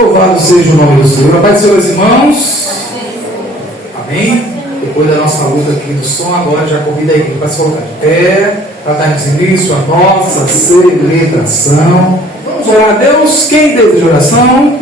Louvado seja o nome do Senhor. A paz do Senhor, meus irmãos. Amém? Depois da nossa luta aqui do som, agora já convido a equipe para se colocar de pé, para darmos início à nossa celebração. Vamos orar a Deus. Quem deseja oração?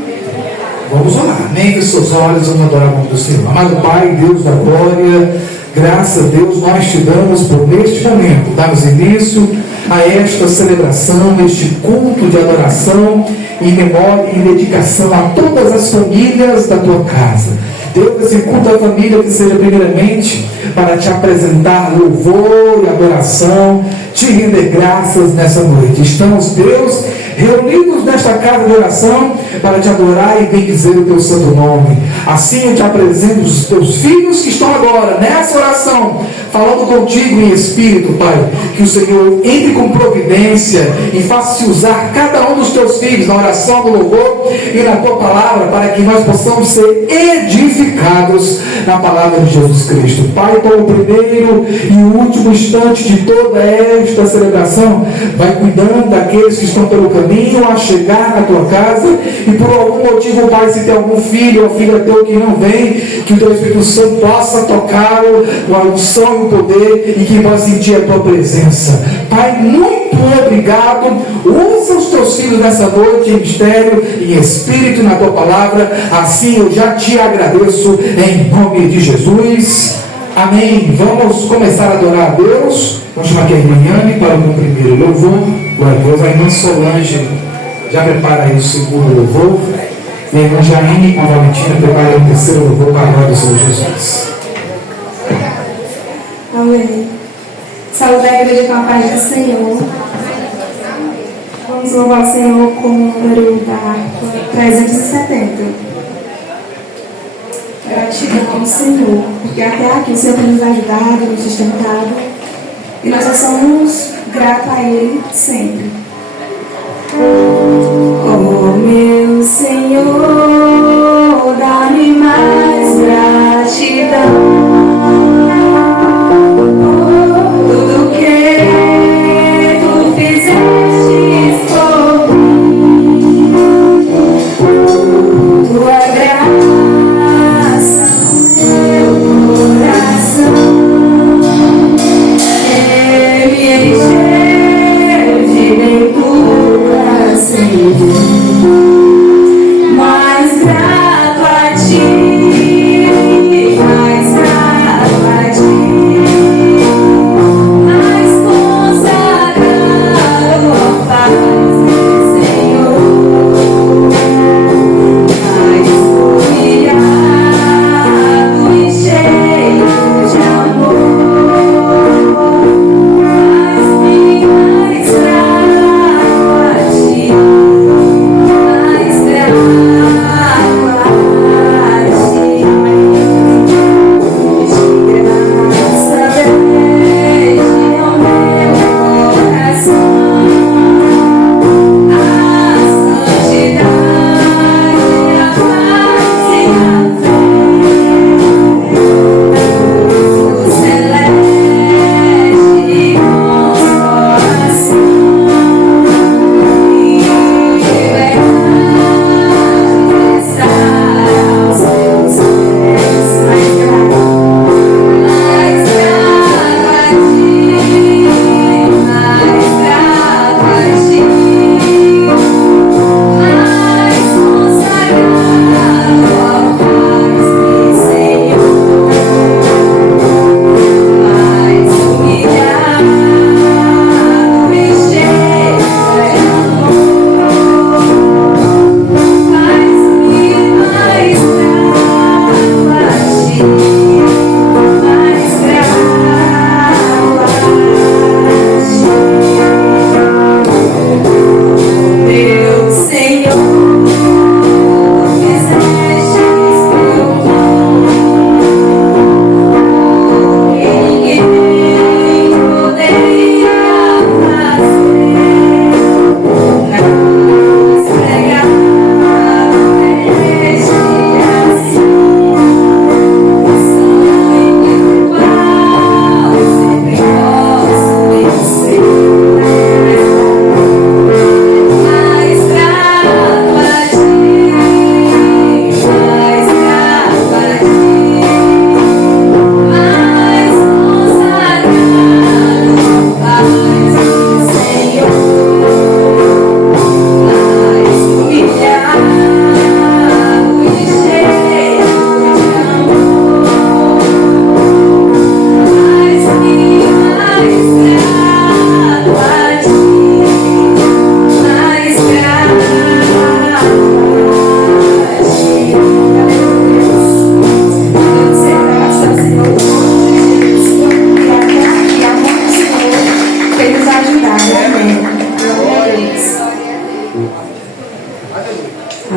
Vamos orar. Amém? Com seus olhos, vamos adorar o nome do Senhor. Amado Pai, Deus da glória, graças a Deus nós te damos por neste momento. Damos início a esta celebração, este culto de adoração em memória e dedicação a todas as famílias da tua casa. Deus, esse culto à família que seja primeiramente para te apresentar louvor e adoração, te render graças nessa noite. Estamos, Deus, reunidos nesta casa de oração para te adorar e bendizer o teu santo nome. Assim eu te apresento os teus filhos que estão agora nessa oração, falando contigo em espírito, Pai. Que o Senhor entre com providência e faça-se usar cada um dos teus filhos na oração do louvor e na tua palavra, para que nós possamos ser edificados na palavra de Jesus Cristo. Pai, para o primeiro e o último instante de toda esta celebração, vai cuidando daqueles que estão pelo caminho a chegar na tua casa, e por algum motivo, Pai, se tem algum filho ou filha teu que não vem, que o teu Espírito Santo possa tocá-lo com a unção e o poder, e que possa sentir a tua presença. Pai, muito obrigado. Usa os teus filhos nessa noite em mistério, em espírito e na tua palavra. Assim eu já te agradeço em nome de Jesus. Amém. Vamos começar a adorar a Deus. Vamos chamar aqui a irmã Yane para o primeiro louvor. Glória a Deus. A irmã Solange já prepara aí o segundo louvor. E a irmã Jaine com a Valentina prepara o terceiro louvor para a glória do Senhor Jesus. Amém. Saúde a igreja com a paz do Senhor. Vamos louvar o Senhor com o número da harpa 370. Gratidão ao Senhor, porque até aqui o Senhor tem nos ajudado, nos sustentado, e nós só somos gratos a Ele sempre. Oh meu Senhor, dá-me mais gratidão. Tudo que tu fizeste por mim, tua graça, meu coração, me encheu de ventura, Senhor. Mais grato a ti, mais grato a ti.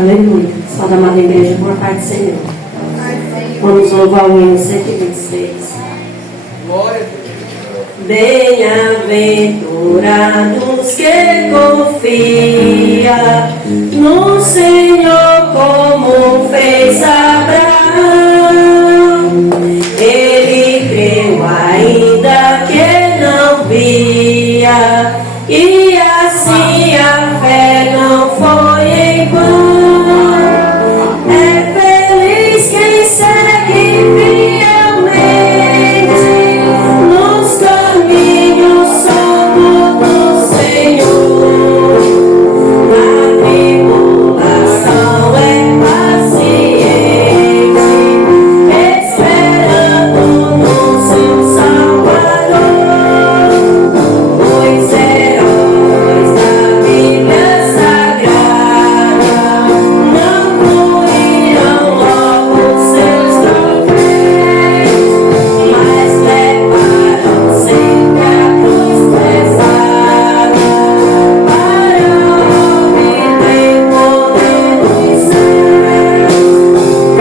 Aleluia. Salve a amada igreja, boa paz do Senhor. Vamos louvar o hino 126. Glória a Deus. Bem-aventurados que confia no Senhor como fez Abraão. Ele creu ainda que não via, e assim a fé não foi em vão. É feliz quem segue fielmente nos caminhos santos do Senhor. A tribulação é paciente, esperando no seu Salvador. Os heróis da Bíblia Sagrada não ruirão logo seus troféus, mas levaram sempre a cruz pesada para obter poder dos céus.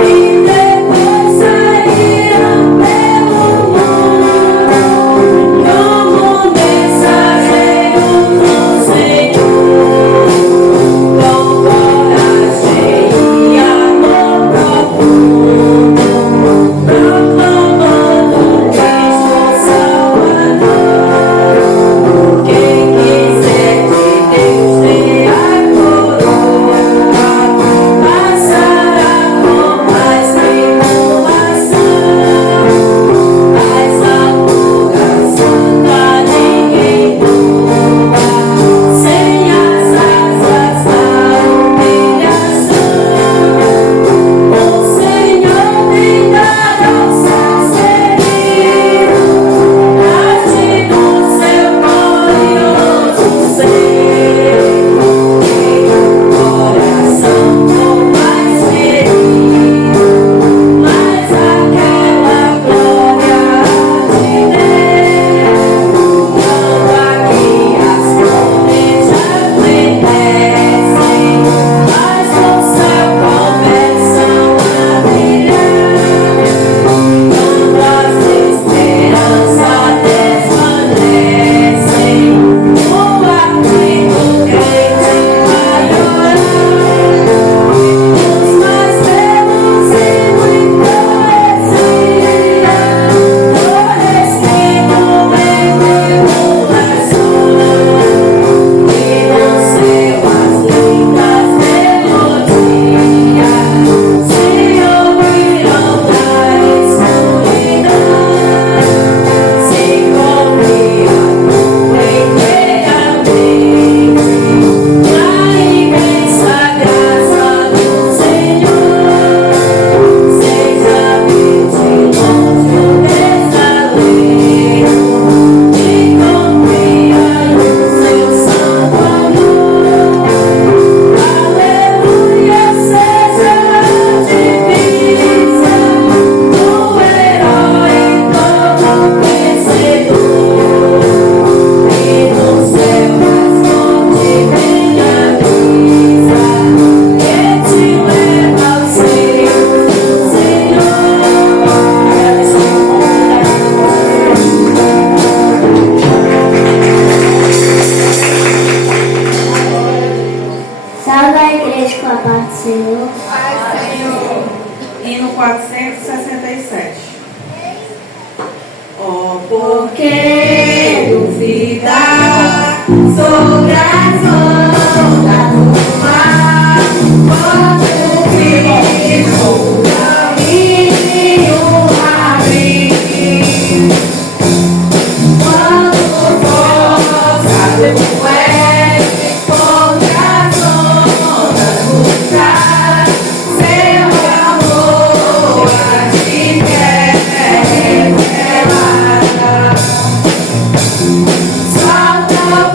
E depois sairão pelo mundo como mensageiros do Senhor, com coragem e amor profundo, proclamando Cristo Salvador. Quem quiser de Deus ter a coroa, passará por mais tribulação, mas a fuga santa ninguém voa, sem as asas da humilhação. O Senhor tem dado aos seus queridos parte do seu glorioso ser. Coração por mais ferido, mas aquela glória de Deus. Quando aqui as flores já florescem, mas no céu começam a brilhar. Quando as esperanças desvanecem, o aflito crente vai orar. Os mais belos e muito poesia, florescendo em tribulação, e no céu as lindas melodias se ouvirão da escuridão. Se confia inteiramente na imensa graça do Senhor, seja vigilante o desaleiro e confia no seu santo amor. Aleluia, seja a divisa do herói como vencedor, e no céu as fontes brilha brisa que te leva ao seio do Senhor. Salve a igreja com a paz do Senhor. Hino 467. Oh, por que duvidar sobre as ondas do mar? Quando Cristo caminho abrir, quando força tu és contra as ondas lutar, seu amor a ti quer revelar. Salta ao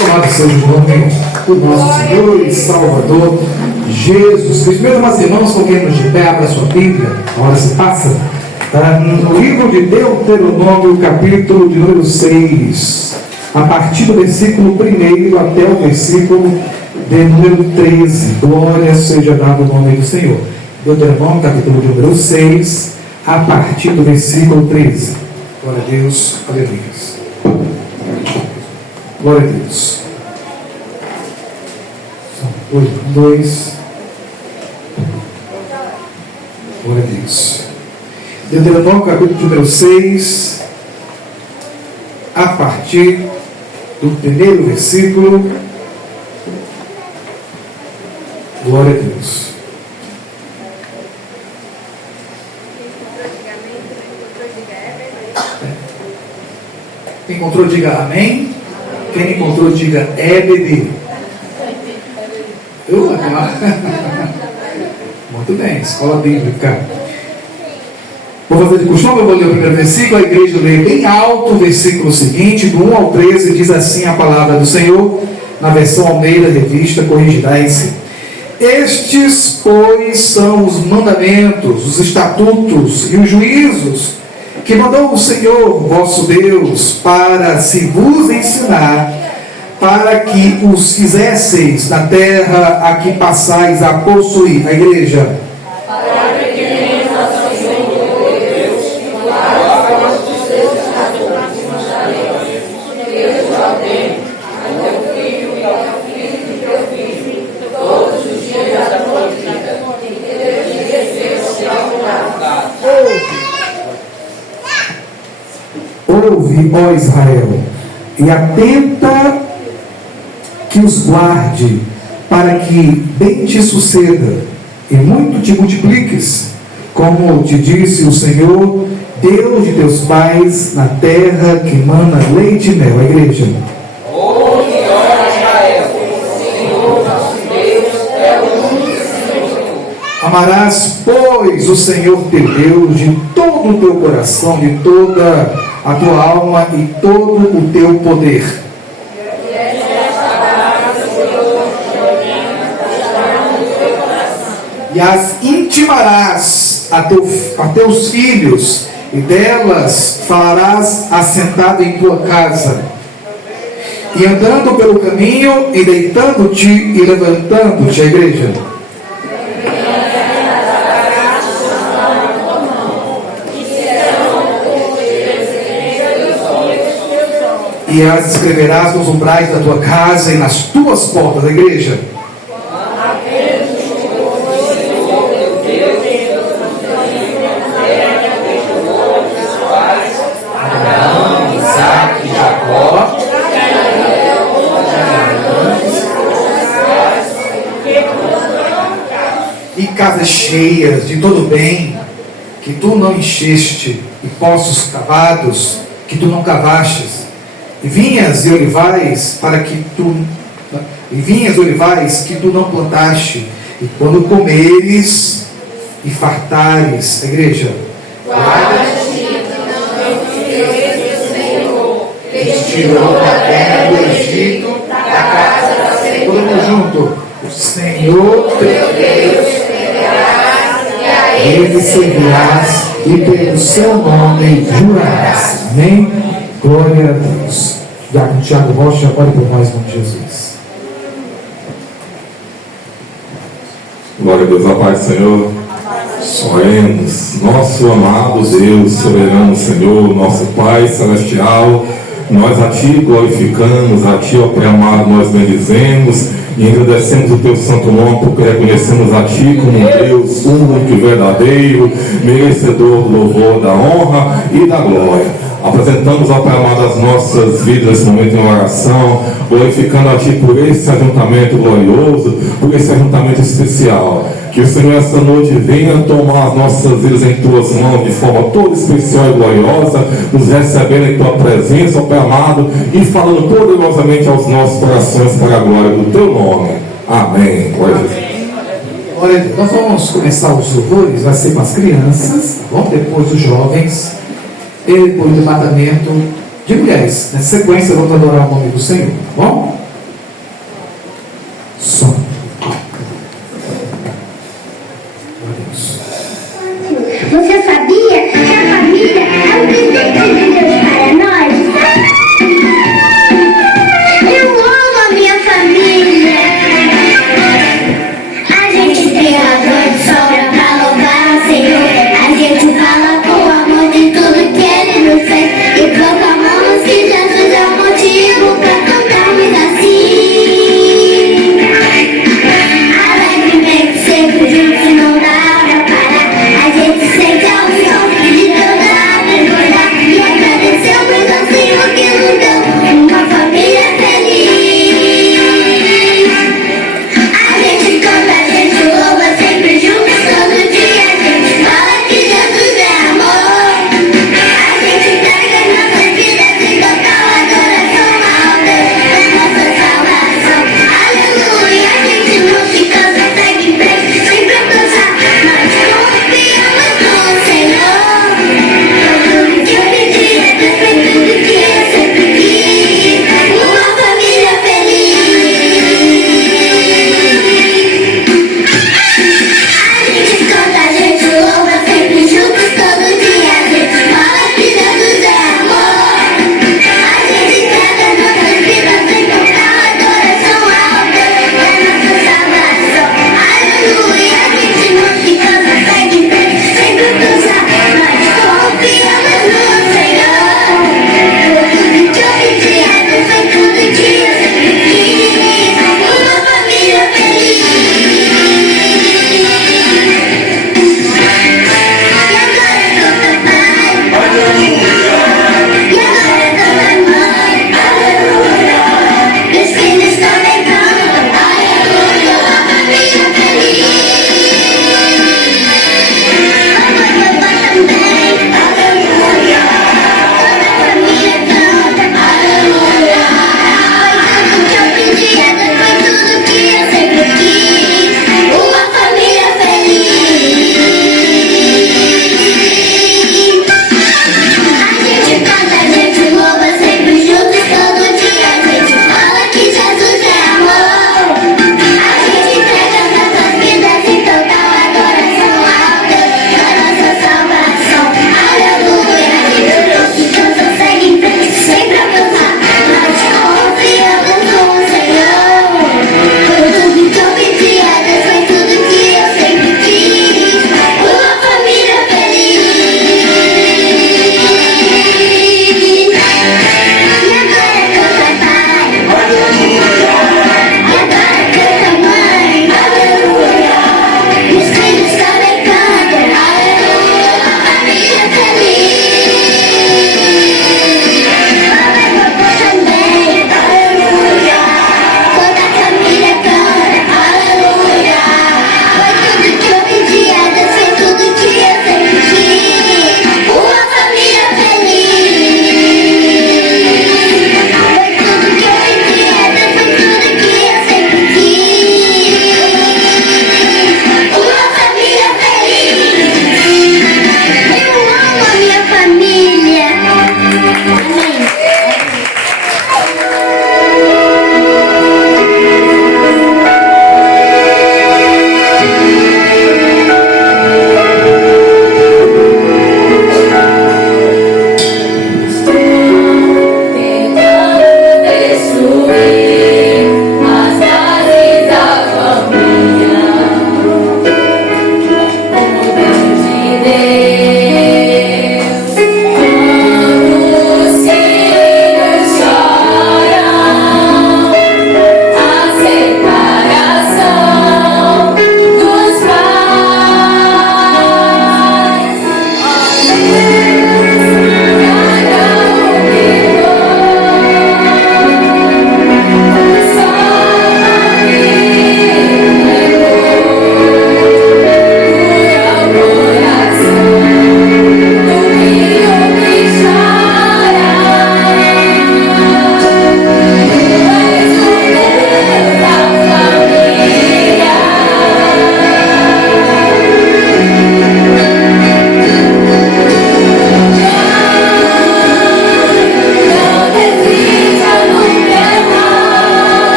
Louvado seja o nome do nosso Senhor e Salvador Jesus Cristo. Meus amados irmãos, coloquemos de pé, abra sua Bíblia, a hora se passa. No livro de Deuteronômio, capítulo de número 6, a partir do versículo 1 até o versículo de número 13. Glória seja dado o nome do Senhor. Deuteronômio, capítulo de número 6, a partir do versículo 13. Glória a Deus, aleluia. Glória a Deus. São 2. Glória a Deus. Deuteronômio, capítulo número 6, a partir do primeiro versículo. Glória a Deus. Quem encontrou, diga amém. Quem encontrou, diga EBD. Muito bem, escola bíblica. Vou fazer de costume, eu vou ler o primeiro versículo, a igreja lê bem alto o versículo seguinte, do 1 ao 13, diz assim a palavra do Senhor, na versão Almeida, revista Corrigidais. Estes, pois, são os mandamentos, os estatutos e os juízos que mandou o Senhor, vosso Deus, para se vos ensinar, para que os fizesseis na terra a que passais a possuir. A igreja. Ouve, ó Israel, e atenta que os guarde, para que bem te suceda e muito te multipliques, como te disse o Senhor, Deus de teus pais, na terra que mana leite e mel. A igreja. Ouve, ó Israel, o Senhor nosso Deus é o único Senhor. Amarás, pois, o Senhor teu Deus de todo o teu coração, de toda a tua alma e todo o teu poder. E as intimarás a teus filhos, e delas falarás assentado em tua casa, e andando pelo caminho, e deitando-te e levantando-te. A igreja. E as escreverás nos umbrais da tua casa e nas tuas portas. A igreja. Abraão, Isaac e Jacó. E casas cheias de todo bem, que tu não encheste, e poços cavados, que tu não cavastes. E vinhas e olivais que tu não plantaste, e quando comeres e fartares. A igreja. Guarda-te, não te do Senhor, que te Tirou da terra do Egito, da casa da servidão. Todo mundo junto. O Senhor teu Deus temerás, e a Ele servirás, e pelo seu nome jurarás. Amém? Glória a Deus. Diácono Tiago Rocha, ore por nós, em nome de Jesus. Glória a Deus, a paz do Senhor. Oremos. Nosso amado Deus, soberano Senhor, nosso Pai celestial, nós a Ti glorificamos, a Ti, ó Pai amado, nós bendizemos e agradecemos o Teu santo nome, porque reconhecemos a Ti como Deus único e verdadeiro, merecedor do louvor, da honra e da glória. Apresentamos, ó Pai amado, as nossas vidas nesse momento em oração, glorificando a Ti por esse ajuntamento glorioso, por esse ajuntamento especial. Que o Senhor essa noite venha tomar as nossas vidas em Tuas mãos de forma toda especial e gloriosa, nos recebendo em Tua presença, ó Pai amado, e falando poderosamente aos nossos corações para a glória do Teu nome. Amém. Glória a Deus. Glória a Deus. Nós vamos começar os louvores, vai ser com as crianças, tá bom? Depois os jovens, e depois o departamento de mulheres. Nessa sequência, vamos adorar o nome do Senhor, tá bom? Som. Você sabia que a família é um presente de Deus para nós? Eu amo a minha família. A gente tem razão de sobra para louvar o Senhor. A gente fala com amor de tudo que Ele nos fez. E proclamamos que Jesus é o motivo para cantarmos assim. Alegremente, sempre juntos, não dá pra parar. A gente sente a unção de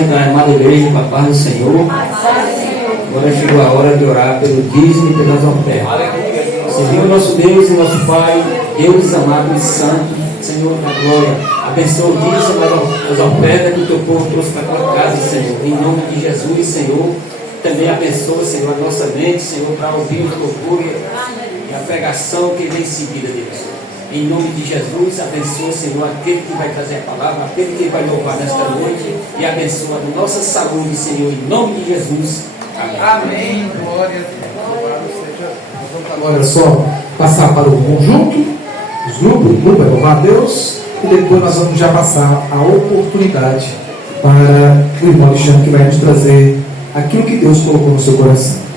manhã da amada igreja, com a paz do Senhor. Agora chegou a hora de orar pelo dízimo e pelas ofertas. Senhor, nosso Deus e nosso Pai, Deus amado e santo, Senhor da glória, abençoa o dízimo e as ofertas que o teu povo trouxe para a tua casa, Senhor. Em nome de Jesus, Senhor. Também abençoa, Senhor, a nossa mente, Senhor, para ouvir o louvor e a pregação que vem em seguida, Deus. Em nome de Jesus, abençoa, Senhor, aquele que vai trazer a palavra, aquele que vai louvar nesta noite, e abençoa a nossa saúde, Senhor, em nome de Jesus. Amém. Amém. Glória a Deus. Vamos agora só passar para o conjunto, os grupos, o grupo vai louvar a Deus, e depois nós vamos já passar a oportunidade para o irmão Alexandre, que vai nos trazer aquilo que Deus colocou no seu coração.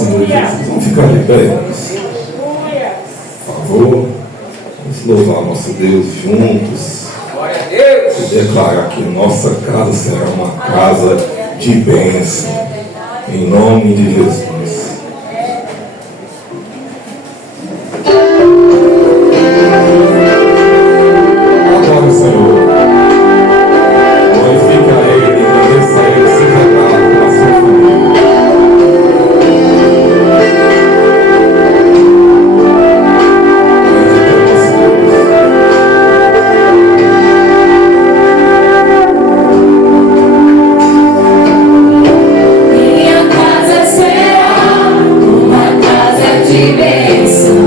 Senhor Jesus. Vamos ficar de pé. Por favor. Vamos louvar nosso Deus juntos. E declarar que nossa casa será uma casa de bênção. Em nome de Jesus. Agora, Senhor, glorifica a Ele, agradeça a Ele, seja grato pela sua família. Minha casa será uma casa de bênção.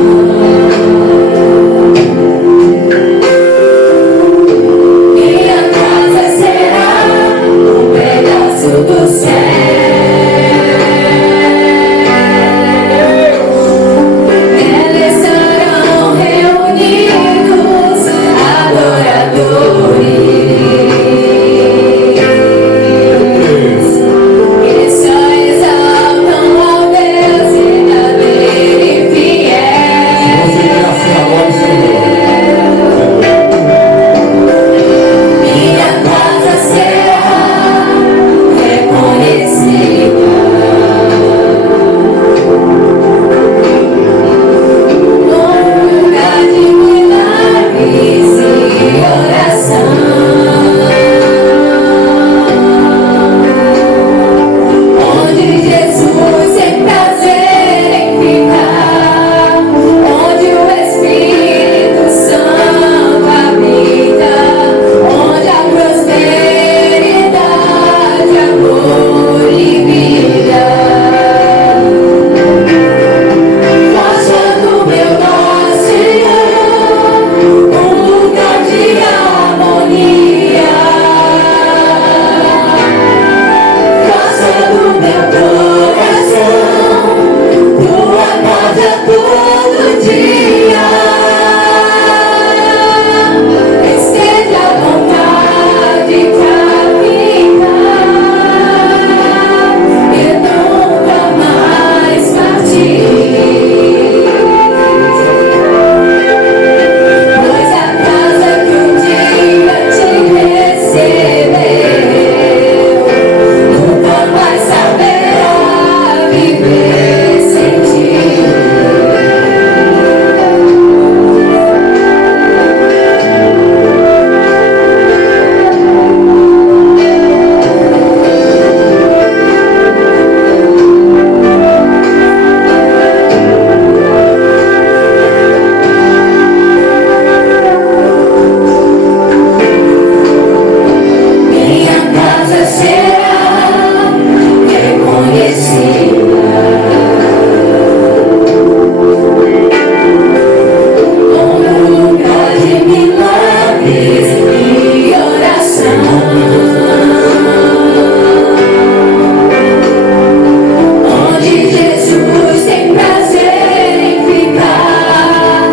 Minha casa será um pedaço do céu. Neles estarão reunidos adoradores. Que só exaltam ao Deus verdadeiro e fiel. Você quer assim agora, Senhor? Minha casa será reconhecida como lugar de milagres e oração, onde Jesus tem prazer em ficar, onde o Espírito Santo habita, onde há prosperidade, amor e vida. Faça do meu lar, Senhor, um lugar de harmonia. Faça do meu coração tua casa todo dia. Esteja à vontade pra ficar e nunca mais partir. Pois a casa que um dia te recebeu nunca mais saberá viver sem ti. Minha casa será reconhecida como lugar de milagres e oração, onde Jesus tem prazer em ficar,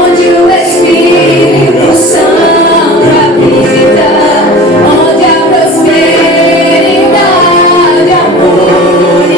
onde o Espírito Santo habita, onde há prosperidade, amor e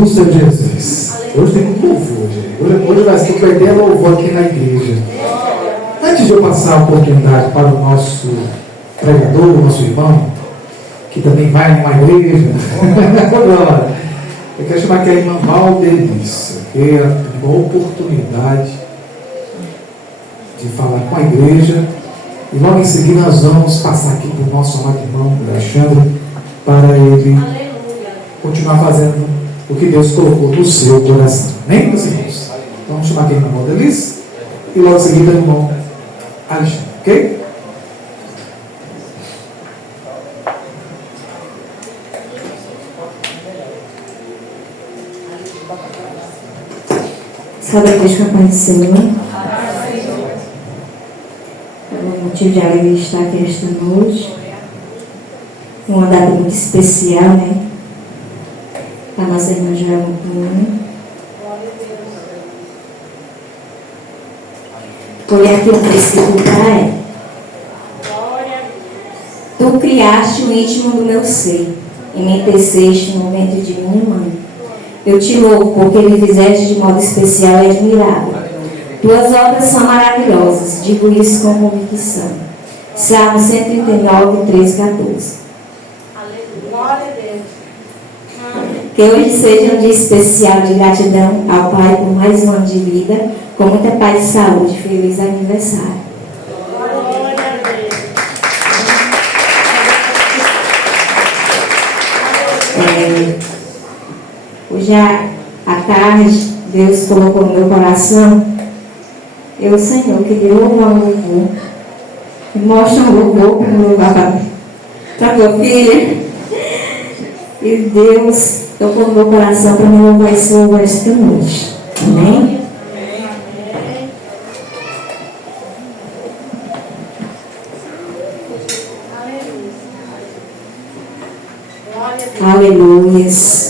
do Senhor Jesus. Hoje tem muito louvor, gente. Hoje vai ser perder louvor aqui na igreja. Antes de eu passar a oportunidade para o nosso pregador, o nosso irmão, que também vai numa igreja, agora, eu quero chamar aqui a irmã Valdelice, que é uma oportunidade de falar com a igreja. E logo em seguida nós vamos passar aqui para o nosso amado irmão Alexandre, para ele continuar fazendo o que Deus colocou no seu coração. Nem meus irmãos. Então vamos chamar aqui a irmã Valdelice e logo em seguida o irmão Alexandre, ok? Sabe a vez do Senhor? É um motivo de alegria estar aqui esta noite. Uma data muito especial, né? A nossa irmã Joelma Cunha. Foi aqui um princípio para ela. Tu criaste o íntimo do meu ser e me teceste no ventre de minha mãe. Eu te louvo porque me fizeste de modo especial e admirável. Tuas obras são maravilhosas, digo isso com convicção. Salmo 139, 13, 14. Que hoje seja um dia especial de gratidão ao Pai por mais um ano de vida, com muita paz e saúde. Feliz aniversário. Hoje à tarde, Deus colocou no meu coração, Senhor, que deu um louvor, que mostra um louvor para tua filha, e Deus tocou no meu coração para me louvar esse louvor esta noite. Amém? Aleluias.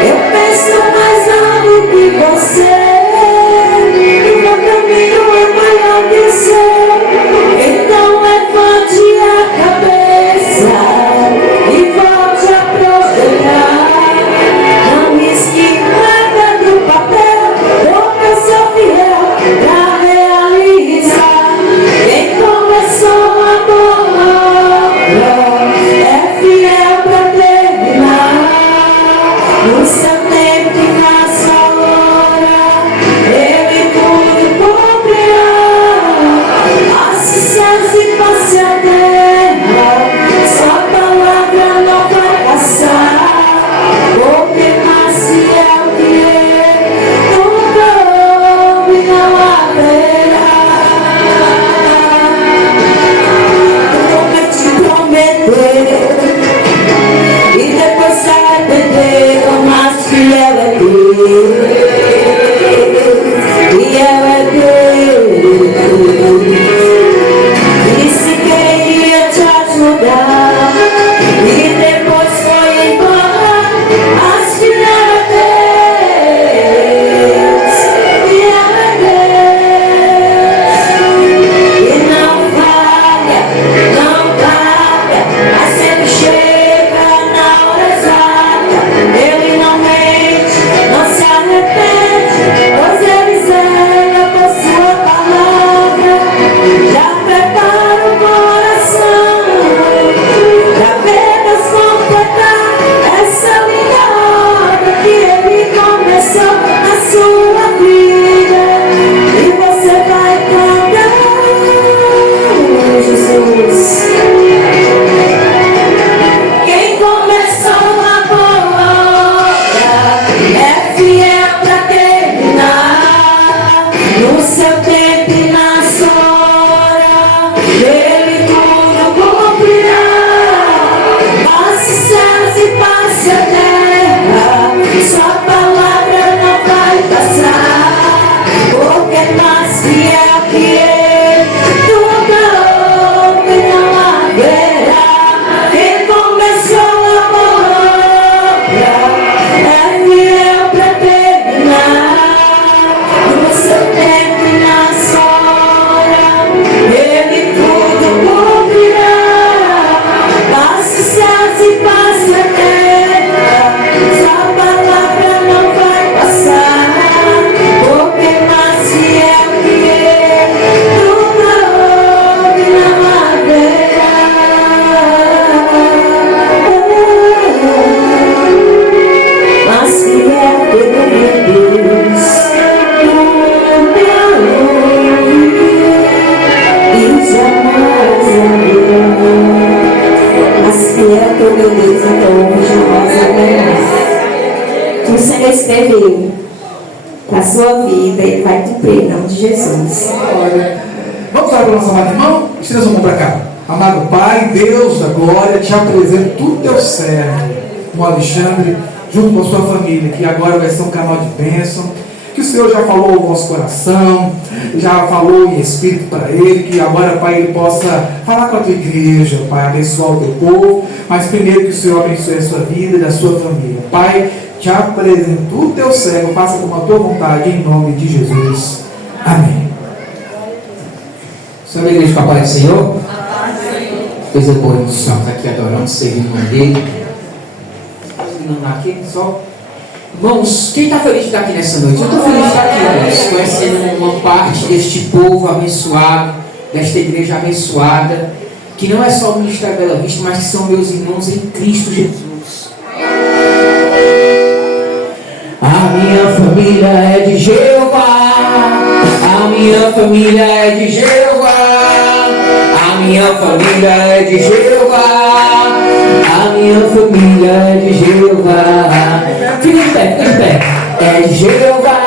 Eu que o Senhor escreveu para a sua vida, Ele vai cumprir em nome de Jesus. Glória. Vamos orar para o nosso amado irmão? Estenda sua mão para cá. Amado Pai, Deus da glória, te apresento tudo teu servo, o Alexandre, junto com a sua família, que agora vai ser um canal de bênção. Que o Senhor já falou ao nosso coração, já falou em espírito para ele, que agora, Pai, ele possa falar com a tua igreja, Pai, abençoar o teu povo, mas primeiro que o Senhor abençoe a sua vida e da sua família. Pai, te apresento o teu servo, faça como a tua vontade, em nome de Jesus. Amém. Senhor, igreja, com a paz do Senhor. Coisa boa, irmãos, estamos aqui adorando, servindo o nome dele. Aqui, só. Irmãos, quem está feliz de estar aqui nessa noite? Eu estou feliz de estar aqui, irmãos, conhecendo uma parte deste povo abençoado, desta igreja abençoada, que não é só o Ministério Bela Vista, mas que são meus irmãos em Cristo Jesus. A minha família é de Jeová, a minha família é de Jeová, a minha família é de Jeová, a minha família é de Jeová. Fica de pé, é de Jeová,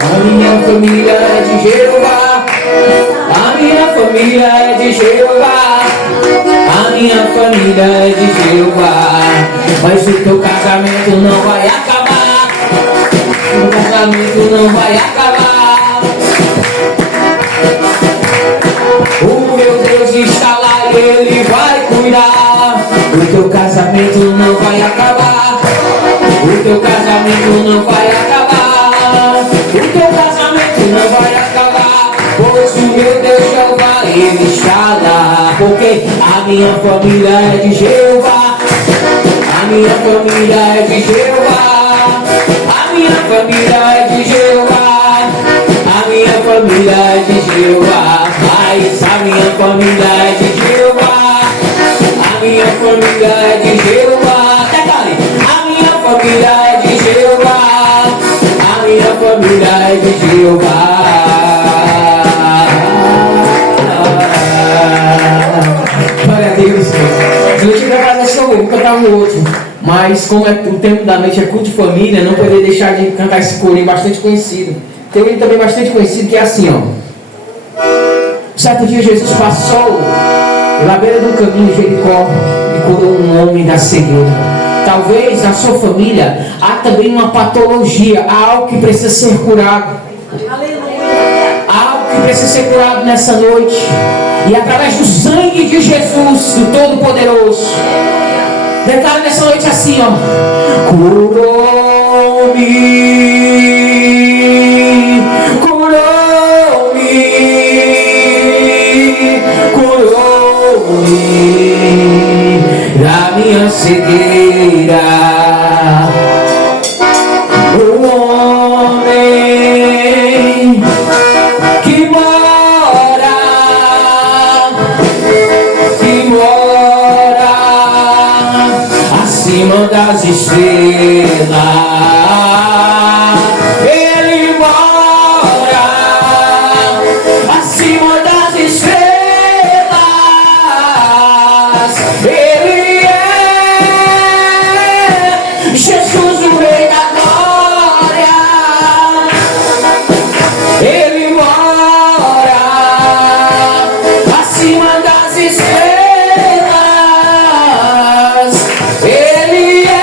a minha família é de Jeová, a minha família é de Jeová, a minha família é de Jeová. Mas o teu casamento não vai acabar, o casamento não vai acabar. O meu Deus está lá e Ele vai cuidar. O teu casamento não vai acabar, o teu casamento não vai acabar, o teu casamento não vai acabar, pois o meu Deus Jeová, Ele está lá. Porque a minha família é de Jeová, a minha família é de Jeová, a minha família é de Jeová, a minha família é de Jeová. Mas a minha família é de Jeová, a minha família é de Jeová. Detalhe, a minha família é de Jeová, a minha família é de Jeová. Glória a Deus. Eu tive a fazer esse vou cantar um outro, mas como é o tempo da noite é culto de família, não poderia deixar de cantar esse corinho bastante conhecido. Tem um também bastante conhecido que é assim, ó. Certo dia Jesus passou pela beira do caminho de Jericó e curou um homem da cegueira. Talvez na sua família há também uma patologia, há algo que precisa ser curado. Há algo que precisa ser curado nessa noite. E através do sangue de Jesus, do Todo-Poderoso, declara nessa noite assim, ó. Curou-me, da minha cegueira. O homem que mora acima das estrelas, ele mora acima das estrelas. Ele é Jesus, o Rei da Glória. Ele mora acima das estrelas. Ele é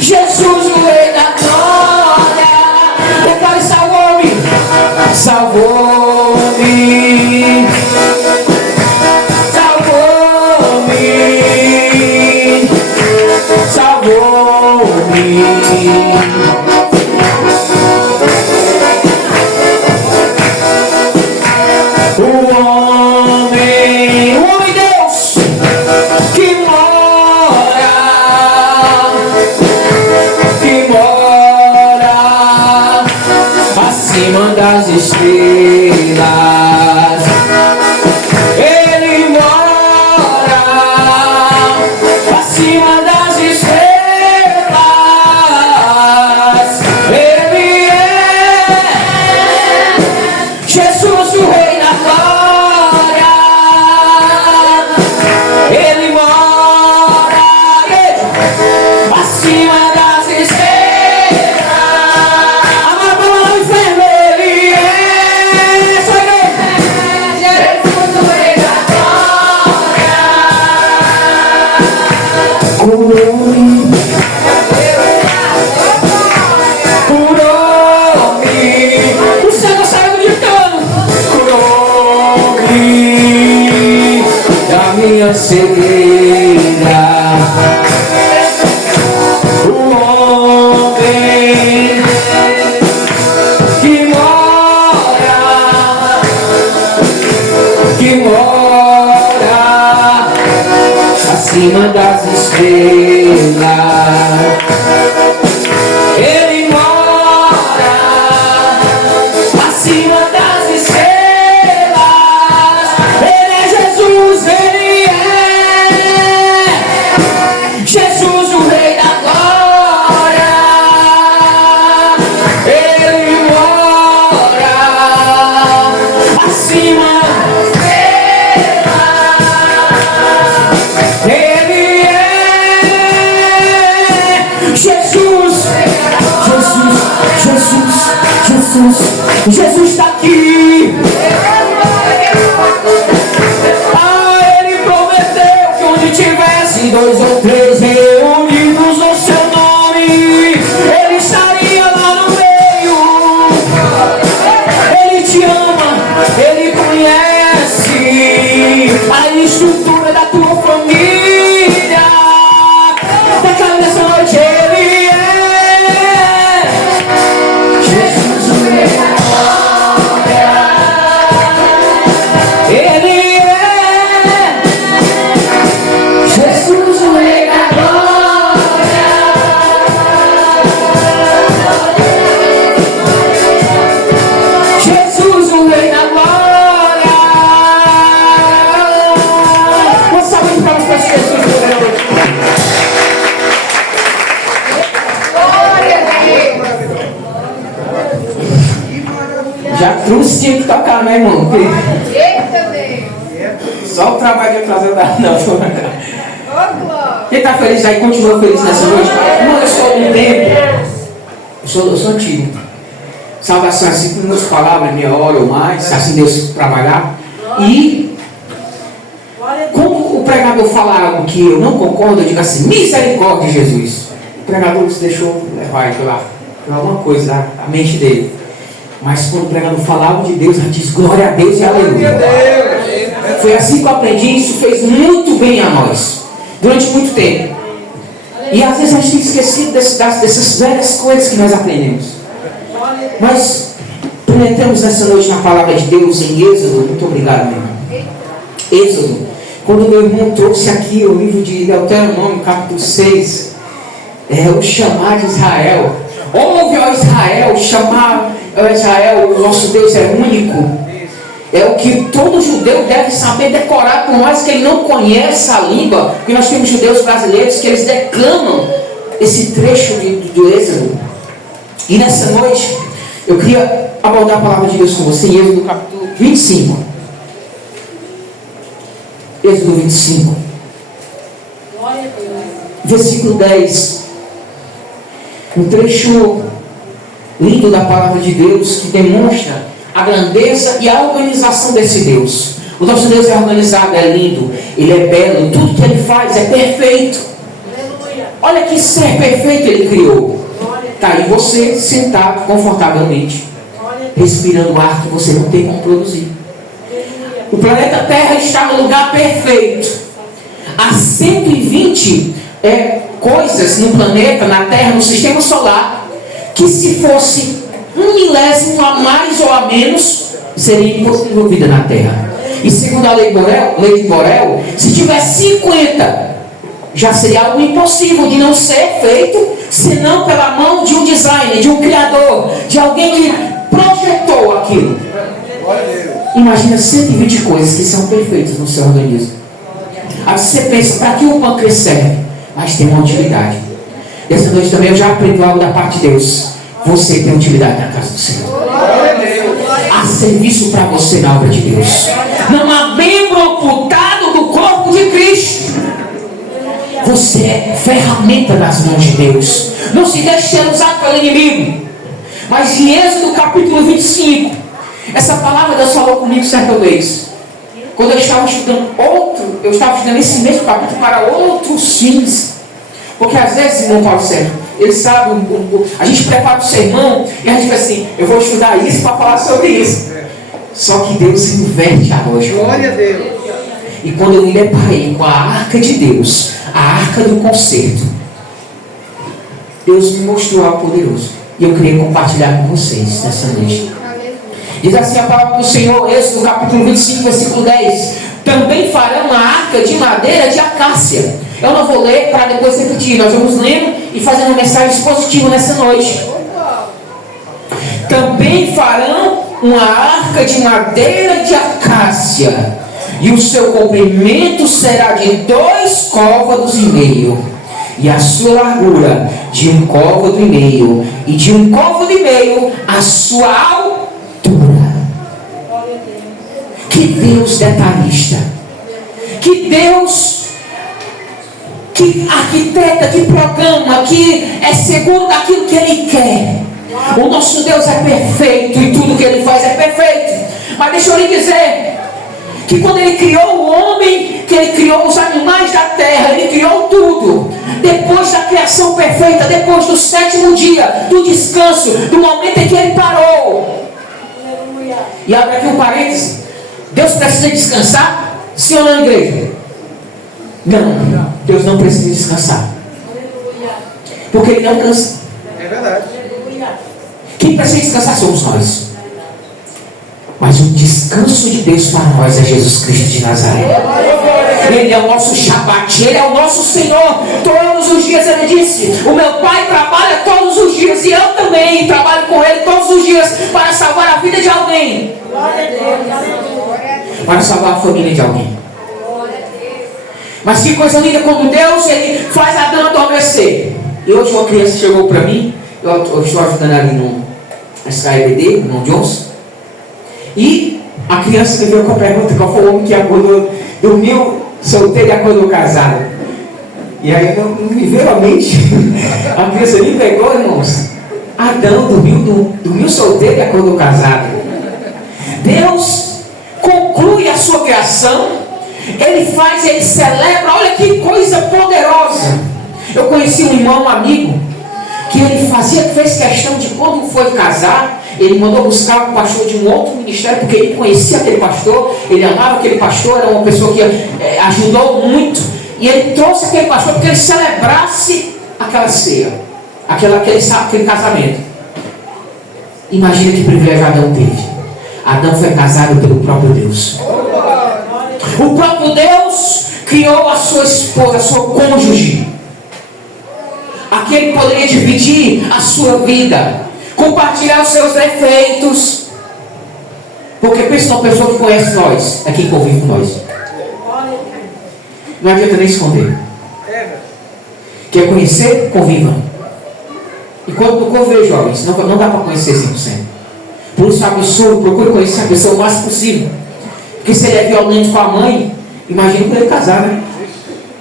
Jesus, o Rei da Glória. Declare: salvou-me, salvou-me. Salvou-me. O homem Deus, que mora acima das estrelas. Ele mora acima das estrelas. Ele é Jesus, o Rei da Glória. Ele mora acima Ele mora acima das estrelas. Ele é Jesus, Ele é Jesus, o Rei da Glória. Ele mora acima das estrelas. Ele é Jesus, Jesus, Jesus, Jesus, Jesus está aqui. Ah, Ele prometeu que onde tivesse 2 ou 3 reunidos no seu nome, Ele estaria lá no meio. Ele te ama, Ele conhece a estrutura da tua família. Declara nessa noite, Ele é Jesus, o Rei da Glória. Ele é Jesus, o Rei da Glória. Jesus, o Rei da Glória. Uma salva de palmas para Jesus, o Rei da Glória. Já trouxe, tinha que tocar, né, irmão? Só o trabalho de trazer da não. Quem está feliz aí, continua feliz nessa noite? Irmão, eu sou do tempo. Eu sou antigo. Salvação é 5 minutos, palavra, meia hora ou mais, assim Deus trabalhar. E quando o pregador fala algo que eu não concordo, eu digo assim, misericórdia de Jesus. O pregador se deixou levar por alguma coisa da mente dele. Mas quando o pregador fala algo de Deus, ela diz glória a Deus e aleluia. Foi assim que eu aprendi, isso fez muito bem a nós, durante muito tempo. E às vezes a gente tem esquecido dessas velhas coisas que nós aprendemos. Nós penetramos nessa noite na palavra de Deus em Êxodo. Muito obrigado, meu irmão. Êxodo. Quando meu irmão trouxe aqui o livro de Deuteronômio, capítulo 6, o chamar de Israel. Ouve, ó Israel, chamar, ó Israel, o nosso Deus é único. É o que todo judeu deve saber decorar, por mais que ele não conheça a língua, porque nós temos judeus brasileiros que eles declamam esse trecho do Êxodo. E nessa noite, eu queria abordar a palavra de Deus com você em Êxodo capítulo 25. Êxodo 25. Versículo 10. Um trecho lindo da palavra de Deus que demonstra a grandeza e a organização desse Deus. O nosso Deus é organizado, é lindo, Ele é belo, tudo que Ele faz é perfeito. Olha que ser perfeito Ele criou. Está aí você sentado confortavelmente, respirando ar que você não tem como produzir. O planeta Terra está no lugar perfeito. Há 120 coisas no planeta, na Terra, no sistema solar, que se fosse 1 milésimo a mais ou a menos, seria impossível vida na Terra. E segundo a lei de Borel, se tivesse 50, já seria algo impossível de não ser feito, senão pela mão de um designer, de um criador, de alguém que projetou aquilo. Imagina 120 coisas que são perfeitas no seu organismo. Aí você pensa, para que o pâncreas serve? Mas tem uma utilidade. Essa noite também eu já aprendi algo da parte de Deus. Você tem utilidade na casa do Senhor. Há serviço para você na obra de Deus. Não há membro ocultado do corpo de Cristo. Você é ferramenta nas mãos de Deus. Não se deixe ser usado pelo inimigo. Mas em Êxodo capítulo 25, essa palavra Deus falou comigo certa vez. Quando eu estava estudando esse mesmo capítulo para outros fins. Porque às vezes, irmão Paulo Sérgio, ele sabe, a gente prepara o sermão e a gente diz assim, eu vou estudar isso para falar sobre isso. Só que Deus inverte a lógica. Glória a Deus. E quando eu me deparei com a arca de Deus, a arca do concerto, Deus me mostrou algo poderoso. E eu queria compartilhar com vocês nessa noite. Diz assim a palavra do Senhor, Êxodo capítulo 25, versículo 10. Também farão uma arca de madeira de acácia. Eu não vou ler para depois repetir. Nós vamos lendo e fazendo uma mensagem expositiva nessa noite. Também farão uma arca de madeira de acácia, e o seu comprimento será de 2 côvados e meio, e a sua largura de 1 côvado e meio, e de 1 côvado e meio a sua altura. Que Deus detalhista, que Deus que arquiteta, que programa, que é seguro daquilo que Ele quer. O nosso Deus é perfeito e tudo que Ele faz é perfeito. Mas deixa eu lhe dizer que quando Ele criou o homem, que Ele criou os animais da terra, Ele criou tudo. Depois da criação perfeita, depois do 7º dia, do descanso, do momento em que Ele parou. E abre aqui um parênteses. Deus precisa descansar? Sim ou não, igreja? Não, Deus não precisa descansar. Porque Ele não cansa. É verdade. Quem precisa descansar somos nós. Mas o descanso de Deus para nós é Jesus Cristo de Nazaré. Ele é o nosso Shabat, Ele é o nosso Senhor. Todos os dias Ele disse: o meu Pai trabalha todos os dias, e eu também trabalho com Ele todos os dias para salvar a vida de alguém, para salvar a família de alguém. Mas que coisa linda quando Deus Ele faz Adão adormecer. E hoje uma criança chegou para mim. Eu estou ajudando ali no SKEBD, no Johnson. E a criança me veio com a pergunta: qual foi o homem que acordou, dormiu solteiro e acordou casado? E aí não me veio à mente. A criança me pegou, irmãos. Adão dormiu solteiro e acordou casado. Deus conclui a sua criação. Ele faz, Ele celebra. Olha que coisa poderosa. Eu conheci um irmão, um amigo, que ele fez questão de, quando foi casar, ele mandou buscar um pastor de um outro ministério, porque ele conhecia aquele pastor, ele amava aquele pastor, era uma pessoa que ajudou muito, e ele trouxe aquele pastor porque ele celebrasse aquela ceia, aquele casamento. Imagina que privilégio Adão teve. Adão foi casado pelo próprio Deus. O próprio Deus criou a sua esposa, a sua cônjuge. Aqui ele poderia dividir a sua vida, compartilhar os seus defeitos. Porque pensa numa pessoa que conhece nós, é quem convive com nós. Não adianta nem esconder. Quer conhecer? Conviva. E quando não conviver, jovens, não dá para conhecer 100%. Por isso, absurdo, procure conhecer a pessoa o mais possível. Porque se ele é violento com a mãe, imagina quando ele casar, né?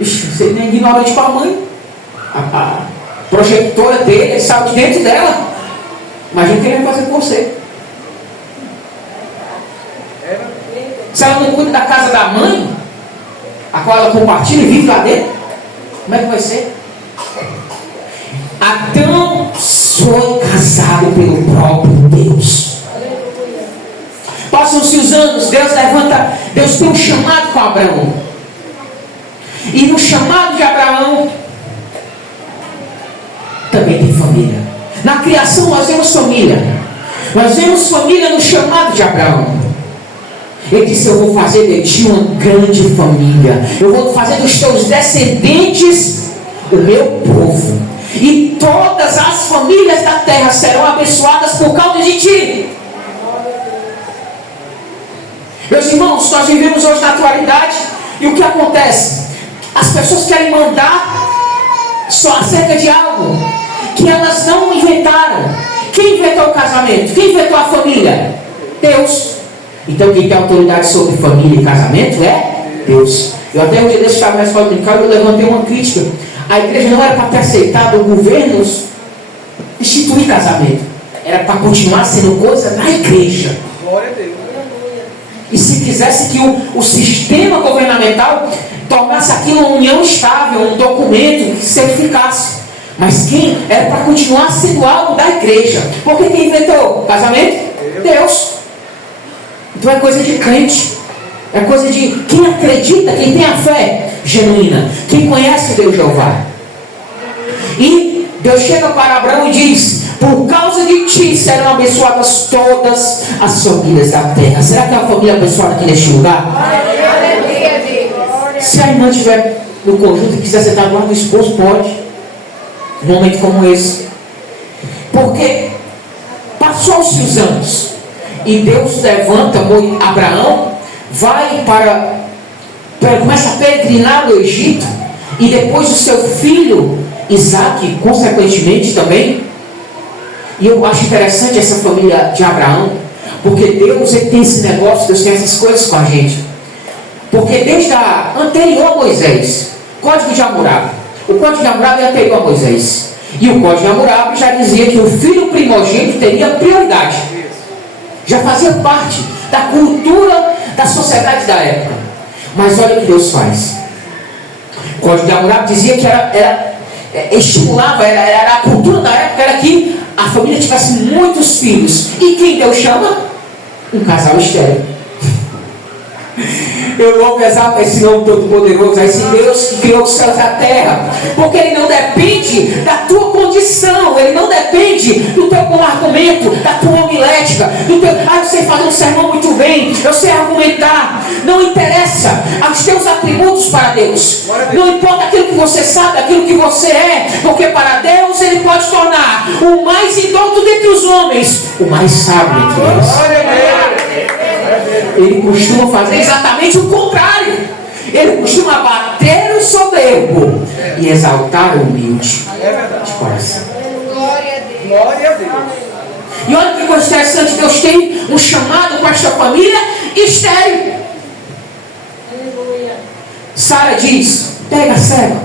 Se ele é ignorante com a mãe, a projetora dele, ele sabe de dentro dela. Imagina o que ele vai fazer com você. Se ela não cuida da casa da mãe, a qual ela compartilha e vive lá dentro, como é que vai ser? Adão foi casado pelo próprio Deus. Passam-se os anos, Deus tem um chamado com Abraão. E no chamado de Abraão também tem família. Na criação nós vemos família. Nós vemos família no chamado de Abraão. Ele disse: eu vou fazer de ti uma grande família. Eu vou fazer dos teus descendentes o meu povo. E todas as famílias da terra serão abençoadas por causa de ti. Meus irmãos, nós vivemos hoje na atualidade. E o que acontece? As pessoas querem mandar só acerca de algo que elas não inventaram. Quem inventou o casamento? Quem inventou a família? Deus. Então quem tem autoridade sobre família e casamento é Deus. Eu até um dia desse estava na escola dominical e eu levantei uma crítica. A igreja não era para ter aceitado o governo instituir casamento. Era para continuar sendo coisa da igreja. Glória a Deus. E se quisesse que o sistema governamental tornasse aquilo uma união estável, um documento que certificasse. Mas quem era para continuar sendo algo da igreja? Porque quem inventou casamento? Deus. Então é coisa de crente. É coisa de quem acredita, quem tem a fé genuína, quem conhece Deus Jeová. E Deus chega para Abraão e diz: por causa de ti serão abençoadas todas as famílias da terra. Será que é uma família abençoada aqui neste lugar? Se a irmã estiver no conjunto e quiser sentar do lado do esposo, pode. Num momento como esse. Porque passou-se os anos e Deus levanta Abraão, vai começa a peregrinar no Egito, e depois o seu filho Isaque, consequentemente também. E eu acho interessante essa família de Abraão, porque Deus ele tem esse negócio, Deus tem essas coisas com a gente. Porque desde a anterior a Moisés, Código de Hammurabi, o Código de Hammurabi é anterior a Moisés, e o Código de Hammurabi já dizia que o filho primogênito teria prioridade, já fazia parte da cultura da sociedade da época. Mas olha o que Deus faz. O Código de Hammurabi dizia que estimulava, era a cultura da época, era que a família tivesse muitos filhos. E quem Deus chama? Um casal estéril. Eu louvo esse nome todo poderoso, esse Deus que criou os céus e a terra, porque Ele não depende da tua condição, Ele não depende do teu bom argumento, da tua homilética, eu sei fazer um sermão muito bem, eu sei argumentar. Não interessa os teus atributos para Deus, não importa aquilo que você sabe, aquilo que você é, porque para Deus Ele pode tornar o mais indouto dentre os homens o mais sábio entre eles. Ele costuma fazer exatamente o contrário. Ele costuma bater o soberbo e exaltar o humilde de coração. Glória a Deus. E olha que coisa interessante, Deus tem um chamado com esta família estéril. Sara diz: pega a serva,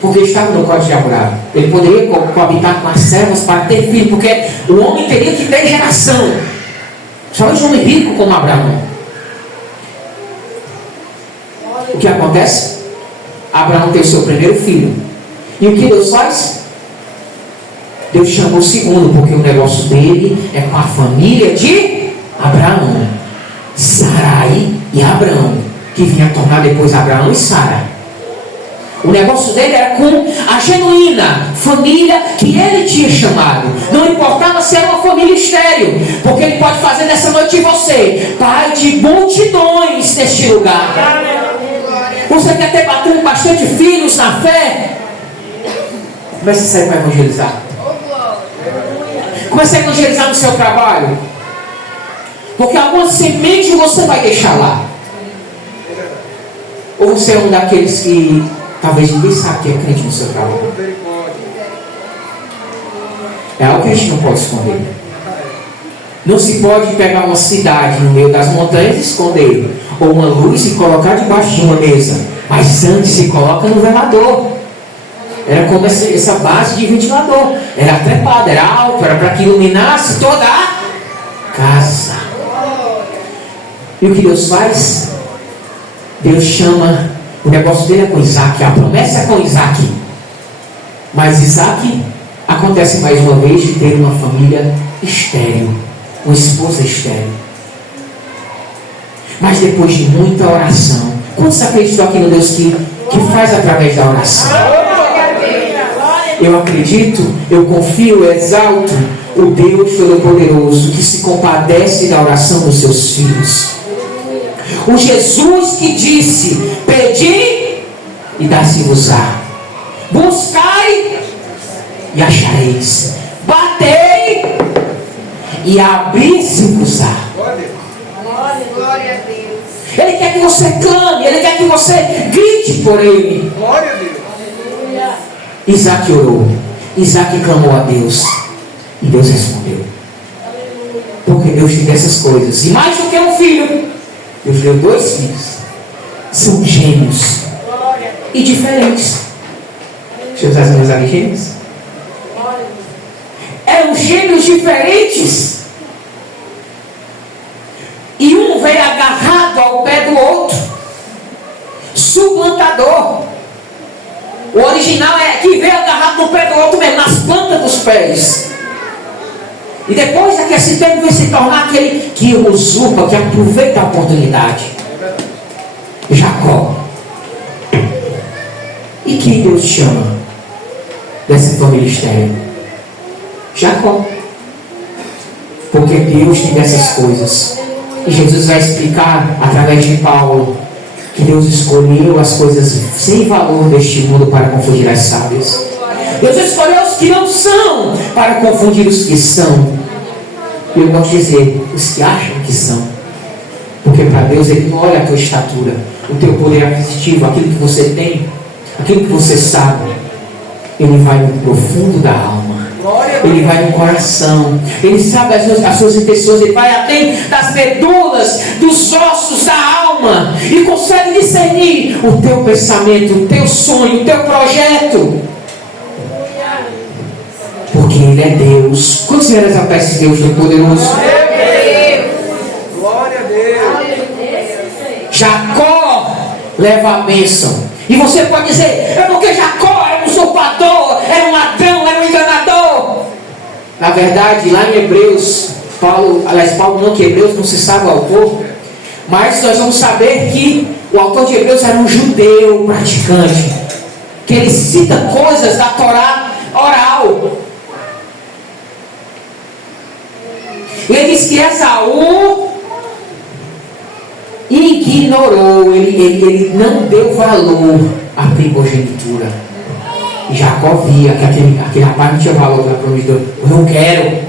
porque estava no Código de Hammurabi. Ele poderia coabitar com as servas para ter filho, porque o homem teria que ter geração. Somente um homem rico como Abraão. O que acontece? Abraão tem o seu primeiro filho. E o que Deus faz? Deus chama o segundo, porque o negócio dele é com a família de Abraão. Sarai e Abraão, que vinha tornar depois Abraão e Sara. O negócio dele era com a genuína família que ele tinha chamado. Não importava se era uma família estéril, porque ele pode fazer nessa noite você pai de multidões neste lugar. Você quer ter bastante filhos na fé? Comece a sair para evangelizar. Comece a evangelizar no seu trabalho, porque alguma semente você vai deixar lá. Ou você é um daqueles que talvez ninguém sabe que é crente no seu trabalho. É algo que a gente não pode esconder. Não se pode pegar uma cidade no meio das montanhas e esconder, ou uma luz e colocar debaixo de uma mesa. Mas antes se coloca no velador. Era como essa base de ventilador. Era trepada, era alto, era para que iluminasse toda a casa. E o que Deus faz? Deus chama. O negócio dele é com Isaac, a promessa é com Isaac. Mas Isaac acontece mais uma vez de ter uma família estéril, uma esposa estéril. Mas depois de muita oração, quantos acreditam aqui no Deus que faz através da oração? Eu acredito, eu confio, eu exalto o Deus Todo-Poderoso que se compadece da oração dos seus filhos. O Jesus que disse: pedi e dá-se-vos-á, buscai e achareis, batei e abri-se-vos-á. Glória a Deus. Ele quer que você clame, Ele quer que você grite por Ele. Glória a Deus. Isaac orou, Isaac clamou a Deus e Deus respondeu. Porque Deus tem essas coisas. E mais do que um filho, Deus deu 2 filhos. São gêmeos e diferentes. Deixa eu usar as minhas amiguinhas. Eram gêmeos diferentes. E um veio agarrado ao pé do outro. Suplantador. O original é que veio agarrado no pé do outro mesmo, nas plantas dos pés. E depois é que esse tempo vai se tornar aquele que usurpa, que aproveita a oportunidade. Jacó. E quem Deus chama dessa família estéril? Jacó. Porque Deus tem dessas coisas. E Jesus vai explicar através de Paulo que Deus escolheu as coisas sem valor deste mundo para confundir as sábias. Deus escolheu os que não são para confundir os que são. E eu gosto de dizer, os que acham que são. Porque para Deus Ele não olha a tua estatura, o teu poder aquisitivo, aquilo que você tem, aquilo que você sabe. Ele vai no profundo da alma. Ele vai no coração. Ele sabe as suas intenções. Ele vai além das medulas, dos ossos da alma. E consegue discernir o teu pensamento, o teu sonho, o teu projeto. Porque Ele é Deus. Quantos vieram essa peça de Deus do poderoso? Glória a Deus. Jacó leva a bênção. E você pode dizer, é porque Jacó era um usurpador, era um ladrão, era um enganador. Na verdade, lá em Hebreus, Paulo não, que Hebreus não se sabe o autor, mas nós vamos saber que o autor de Hebreus era um judeu praticante, que ele cita coisas da Torá oral. Ele diz que Esaú ignorou, ele não deu valor à primogenitura. E Jacó via que aquele rapaz não tinha valor na primogenitura. Eu não quero.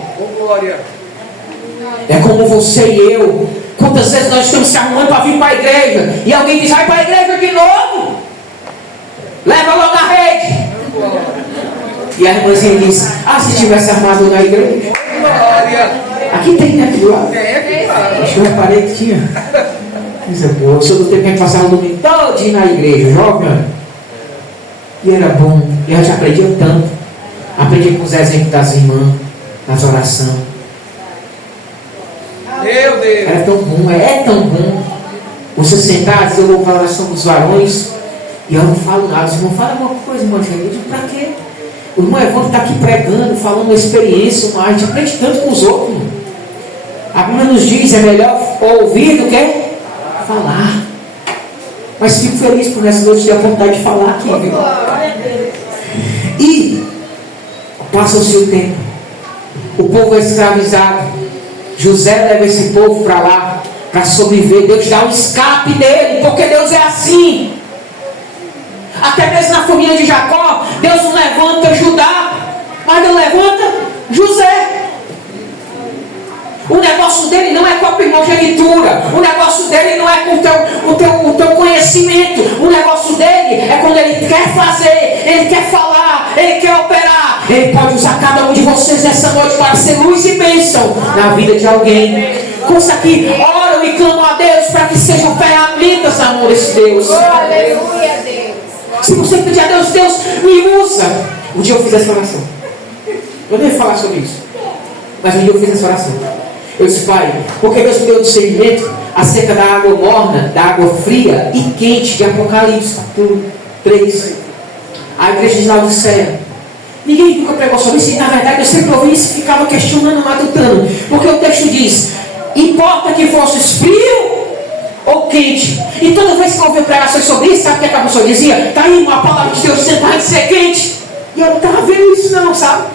É como você e eu. Quantas vezes nós estamos se arrumando para vir para a igreja e alguém diz, vai para a igreja de novo, leva logo a rede. E a irmãzinha diz, se tivesse armado na igreja. Aqui tem, né? Do lado. Acho que eu reparei que tinha. Coisa boa. O senhor do tempo que a gente passava o domingo todo na igreja, jovem. E era bom. E a gente aprendia tanto. Aprendi com os exemplos das irmãs, nas orações. Meu Deus. Era tão bom, é tão bom. Você sentar, dizer, eu vou para a oração dos varões. E eu não falo nada. Os irmãos falam alguma coisa, irmão. Eu digo, pra quê? O irmão Evandro está aqui pregando, falando uma experiência, a gente aprende tanto com os outros. Irmão. A Bíblia nos diz, é melhor ouvir do que falar. Mas fico feliz por nessa noite ter a vontade de falar aqui. Viu? E passa-se o tempo. O povo é escravizado. José leva esse povo para lá, para sobreviver. Deus dá um escape dele, porque Deus é assim. Até mesmo na família de Jacó, Deus não levanta Judá, mas Deus levanta José. O negócio dele não é com a primogenitura. O negócio dele não é com o teu conhecimento. O negócio dele é quando ele quer fazer, ele quer falar, ele quer operar. Ele pode usar cada um de vocês nessa noite para ser luz e bênção na vida de alguém. Quantos aqui oram e clamam a Deus para que sejam ferramentas na mão desse Deus? Aleluia, Deus. Se você pedir a Deus, Deus me usa. Um dia eu fiz essa oração. Eu nem ia falar sobre isso, mas um dia eu fiz essa oração. Eu disse, Pai, porque Deus me deu discernimento acerca da água morna, da água fria e quente de Apocalipse, capítulo 3. A igreja de Laodiceia. Ninguém nunca pregou sobre isso, e na verdade eu sempre ouvi isso e ficava questionando, matutando. Porque o texto diz, importa que fosses frio ou quente. E toda vez que eu ouvi pregações sobre isso, sabe o que a pessoa dizia? Está aí uma palavra de Deus dizendo para ser quente. E eu não estava vendo isso não, sabe?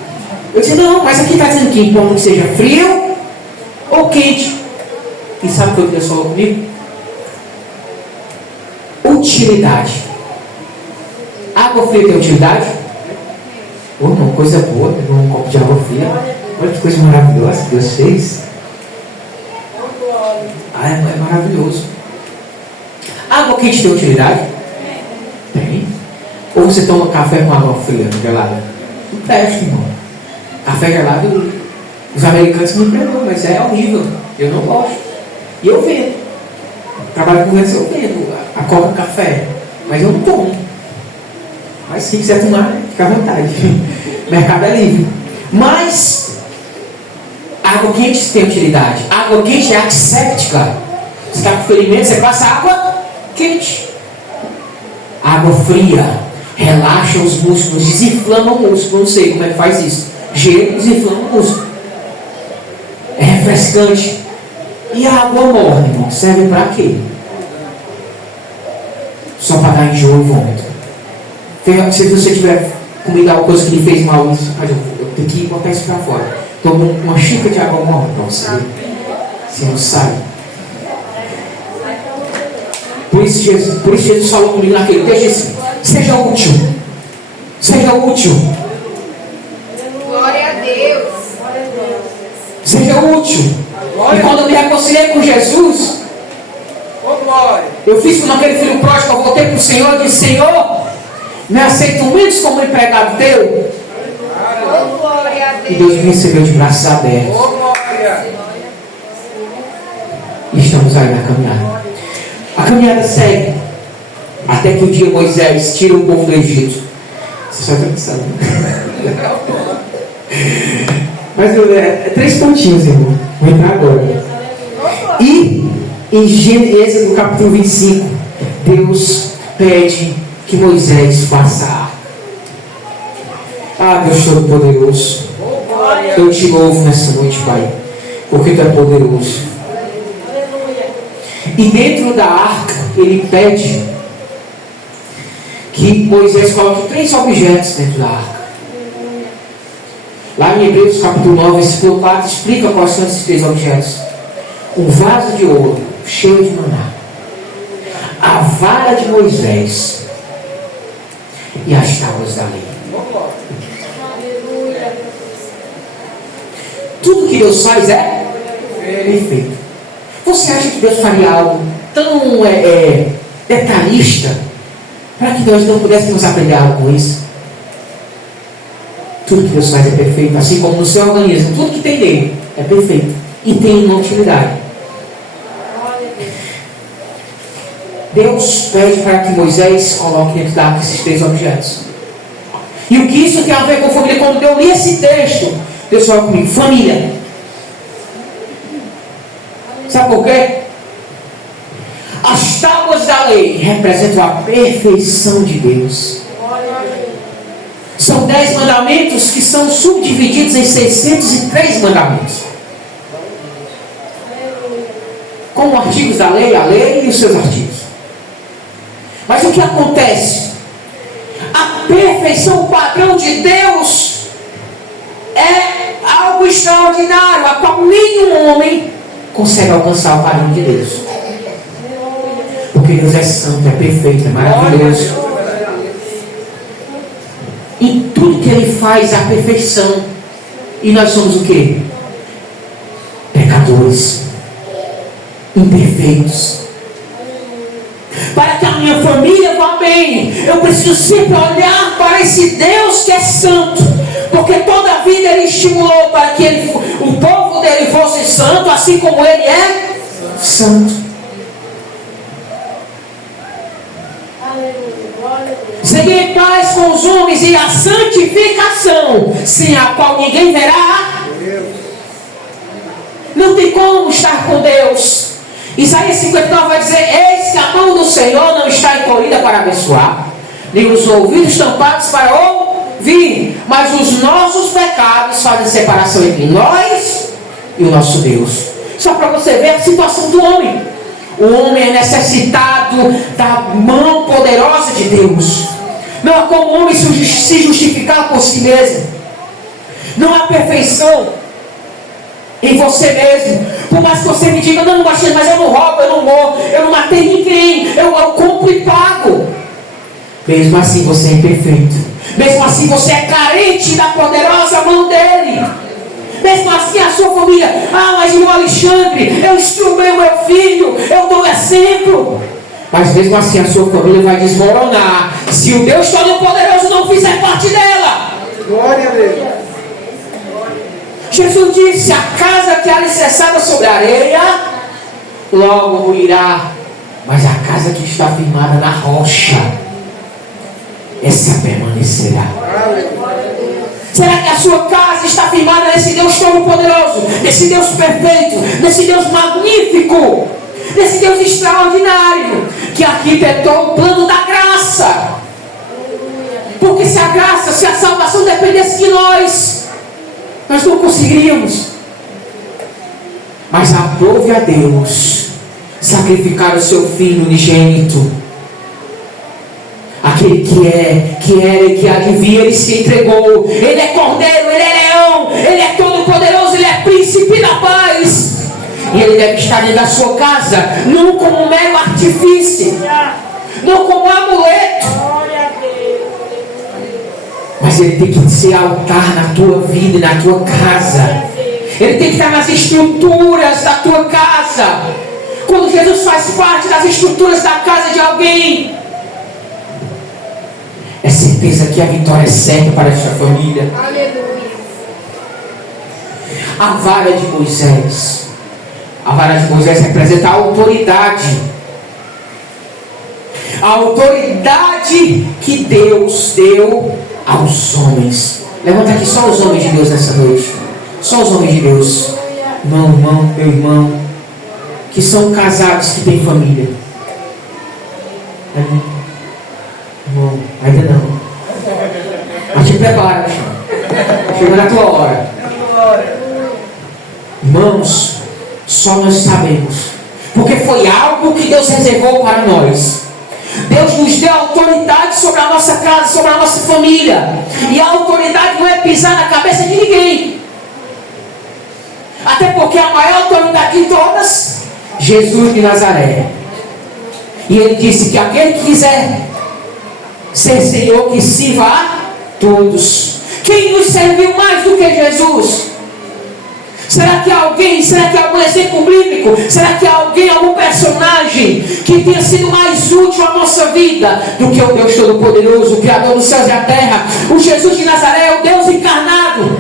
Eu disse, não, mas aqui está dizendo que importa que seja frio ou quente. E sabe o que Deus falou comigo? Utilidade. Água fria tem utilidade? Oh, não, coisa boa, pegou um copo de água fria. Olha que coisa maravilhosa que Deus fez. É maravilhoso. Água quente tem utilidade? Tem. Ou você toma café com água fria, gelada? Não presta, irmão. Café gelado, os americanos me perdoam, mas é horrível. Eu não gosto. E eu vendo. Trabalho com eles, eu vendo a coca café. Mas eu não tomo. Mas se quiser tomar, fica à vontade. Mercado é livre. Mas água quente tem utilidade. Água quente é antisséptica. Você está com ferimento, você passa água quente. Água fria relaxa os músculos, desinflama o músculo. Não sei como é que faz isso. Gelo desinflama o músculo. É refrescante. E a água morna, irmão, serve para quê? Só para dar enjoo e vômito. Se você tiver comido alguma coisa que lhe fez mal, eu tenho que botar isso para fora. Toma uma xícara de água morna para você. Se não sai. Por isso Jesus falou comigo naquele texto, disse, seja útil. Seja útil. Glória a Deus. Seja útil. E quando eu me reconciliei com Jesus, eu fiz como aquele filho pródigo, eu voltei para o Senhor e disse, Senhor, me aceito menos como empregado teu. Glória a E Deus. Deus me recebeu de braços abertos. E estamos aí na caminhada. A caminhada segue. Até que um dia Moisés tira o povo do Egito. Você já está pensando? Mas 3 pontinhos, irmão. Vou entrar agora. E em Êxodo capítulo 25, Deus pede que Moisés faça a arca. Ah, Deus Todo-Poderoso, eu te louvo nessa noite, Pai, porque tu é poderoso. E dentro da arca, ele pede que Moisés coloque 3 objetos dentro da arca. Lá em Hebreus capítulo 9, versículo 4, explica quais são esses 3 objetos. Um vaso de ouro cheio de maná, a vara de Moisés e as tábuas da lei. Tudo que Deus faz é perfeito. Você acha que Deus faria algo tão detalhista para que nós não pudéssemos aprender algo com isso? Tudo que Deus faz é perfeito, assim como no seu organismo, tudo que tem nele é perfeito e tem uma utilidade. Deus pede para que Moisés coloque dentro da arca esses 3 objetos. E o que isso tem a ver com família? Quando eu li esse texto, Deus falou comigo, família. Sabe por quê? As tábuas da lei representam a perfeição de Deus. São 10 mandamentos que são subdivididos em 603 mandamentos. Como artigos da lei, a lei e os seus artigos. Mas o que acontece? A perfeição, o padrão de Deus é algo extraordinário, a qual nenhum homem consegue alcançar o padrão de Deus. Porque Deus é santo, é perfeito, é maravilhoso. Em tudo que Ele faz, a perfeição. E nós somos o quê? Pecadores. Imperfeitos. Para que a minha família vá bem, eu preciso sempre olhar para esse Deus que é santo. Porque toda a vida Ele estimulou para que o povo dele fosse santo, assim como Ele é santo. Seguir em paz com os homens e a santificação, sem a qual ninguém verá. Não tem como estar com Deus. Isaías 59 vai dizer, eis que a mão do Senhor não está encolhida para abençoar, nem os ouvidos tampados para ouvir, mas os nossos pecados fazem separação entre nós e o nosso Deus. Só para você ver a situação do homem. O homem é necessitado da mão poderosa de Deus. Não há como o homem se justificar por si mesmo. Não há perfeição em você mesmo. Por mais que você me diga, não, mas eu não roubo, eu não morro, eu não matei ninguém, eu compro e pago. Mesmo assim você é imperfeito. Mesmo assim você é carente da poderosa mão dele. Mesmo assim a sua família, mas o Alexandre, eu instruo meu filho, eu dou exemplo. Mas mesmo assim a sua família vai desmoronar se o Deus Todo-Poderoso não fizer parte dela. Glória a Deus. Jesus disse, a casa que é alicerçada sobre a areia, logo ruirá. Mas a casa que está firmada na rocha, essa permanecerá. Será que a sua casa está firmada nesse Deus Todo-Poderoso, nesse Deus perfeito, nesse Deus magnífico, nesse Deus extraordinário, que arquitetou o plano da graça? Porque se a graça, se a salvação dependesse de nós não conseguiríamos. Mas aprove a Deus sacrificar o seu Filho unigênito, aquele que era e que há de vir. Ele se entregou. Ele é cordeiro, ele é leão, ele é todo poderoso, ele é príncipe da paz. E ele deve estar dentro da sua casa, não como um mero artifício, não como um amuleto, mas ele tem que ser altar na tua vida e na tua casa. Ele tem que estar nas estruturas da tua casa. Quando Jesus faz parte das estruturas da casa de alguém, é certeza que a vitória é certa para esta família. A vara de Moisés. A vara de Moisés representa a autoridade. A autoridade que Deus deu aos homens. Levanta aqui só os homens de Deus nessa noite. Só os homens de Deus. Irmão, meu irmão, que são casados, que têm família. Irmão, ainda não. Mas te prepara, chegou na tua hora. Irmãos, só nós sabemos, porque foi algo que Deus reservou para nós. Deus nos deu autoridade sobre a nossa casa, sobre a nossa família. E a autoridade não é pisar na cabeça de ninguém. Até porque a maior autoridade de todas, Jesus de Nazaré. E ele disse que aquele que quiser ser Senhor, que sirva a todos. Quem nos serviu mais do que Jesus? Será que há alguém, será que há algum exemplo bíblico? Será que há alguém, algum personagem que tenha sido mais útil à nossa vida do que o Deus Todo-Poderoso, o Criador dos céus e a terra? O Jesus de Nazaré, o Deus encarnado.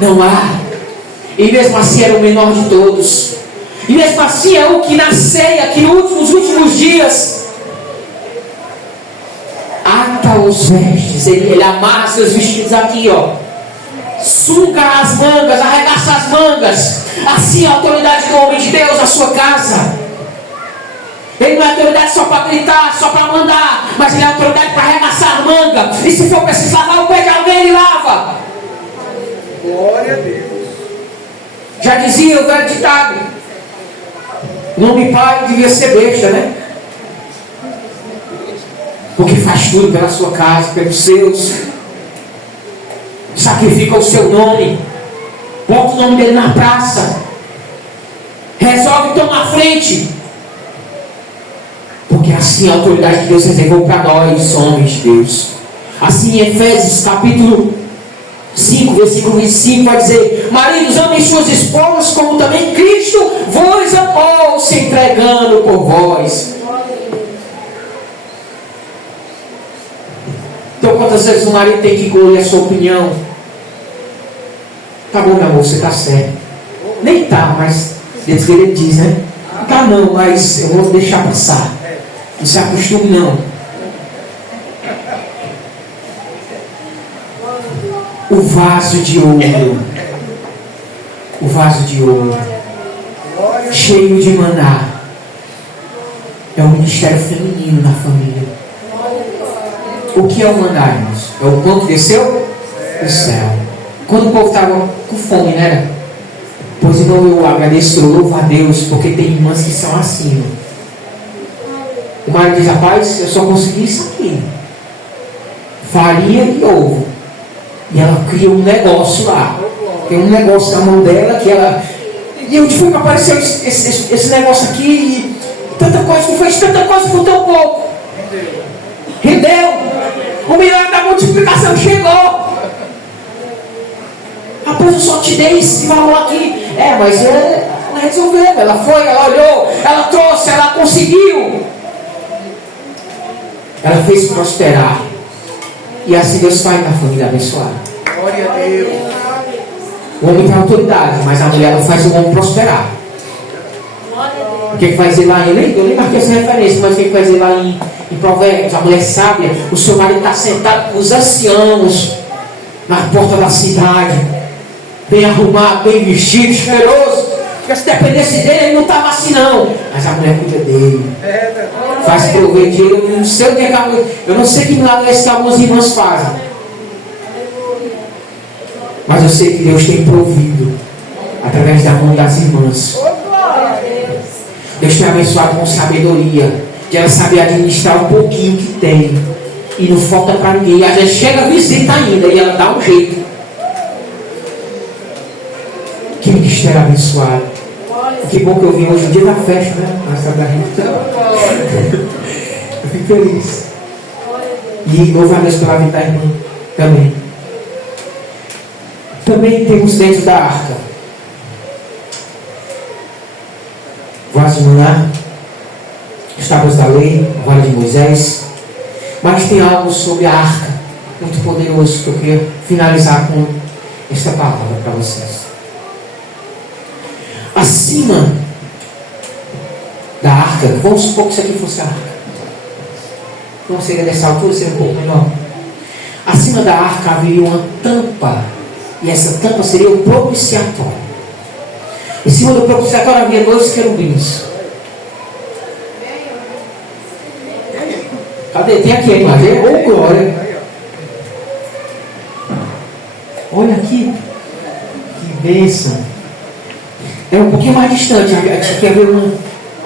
Não há. E mesmo assim era o menor de todos. E mesmo assim é o que na ceia, que nos últimos dias ata os vestes. Ele amarra seus vestidos aqui, ó. Suga as mangas, arregaça as mangas. Assim é a autoridade do homem de Deus na sua casa. Ele não é autoridade só para gritar, só para mandar, mas ele é autoridade para arregaçar a manga. E se for preciso lavar o pé de alguém, ele lava. Glória a Deus. Já dizia o velho ditado: nome pai devia ser besta, né? Porque faz tudo pela sua casa, pelos seus. Sacrifica o seu nome, bota o nome dele na praça, resolve tomar frente, porque assim a autoridade que Deus reservou para nós, homens de Deus. Assim em Efésios capítulo 5, versículo 25 vai dizer: maridos, amem suas esposas como também Cristo vos amou, se entregando por vós. Então quantas vezes o marido tem que engolir a sua opinião? Tá bom, meu amor, você tá certo. Nem tá, mas Deus que ele diz, né? Tá não, mas eu vou deixar passar. Não se acostume não. O vaso de ouro. O vaso de ouro. Cheio de maná. É o ministério feminino na família. O que é o maná, irmãos? É o pão que desceu do céu. Quando o povo estava com fome, né? Pois então eu agradeço, eu louvo a Deus, porque tem irmãs que são assim. O marido diz: rapaz, eu só consegui isso aqui. Farinha e ovo. E ela cria um negócio lá. Tem um negócio na mão dela que ela. E onde foi que apareceu esse negócio aqui? E tanta coisa, tu fez tanta coisa por tão pouco. Rendeu. O milagre da multiplicação chegou. Rapaz, eu só te dei esse valor aqui. Mas ela resolveu. Ela foi, ela olhou, ela trouxe, ela conseguiu. Ela fez prosperar. E assim Deus faz na família abençoada. Glória a Deus. O homem tem autoridade, mas a mulher não faz o homem prosperar. O que vai dizer lá? Eu nem marquei essa referência, mas o que vai dizer lá em Provérbios? A mulher sábia, o seu marido está sentado com os anciãos na porta da cidade, bem arrumado, bem vestido, cheiroso. Porque se dependesse dele, ele não estava assim não. Mas a mulher cuida dele. Faz proveito de ele. Eu não sei o que é, eu não sei que milagre é esse que algumas irmãs fazem. Mas eu sei que Deus tem provido através da mão das irmãs. Deus tem abençoado com sabedoria, de ela saber administrar um pouquinho que tem. E não falta para ninguém. E às vezes chega a visita ainda e ela dá um jeito. Que ministério abençoado. Que bom que eu vim hoje, o dia da festa, né? Mas eu fico feliz. E louvo a Deus pela vida da irmã também. Também temos dentro da arca vaso de maná, os tábuas da lei, a vara de Moisés. Mas tem algo sobre a arca muito poderoso que eu queria finalizar com esta palavra para vocês. Acima da arca, vamos supor que isso aqui fosse a arca. Não seria dessa altura, seria um pouco menor. Acima da arca haveria uma tampa, e essa tampa seria o propiciatório. Em cima do propiciatório havia 2 querubins. Cadê? Tem aqui a imagem. Oh, glória! Olha aqui. Que bênção. É um pouquinho mais distante. Aqui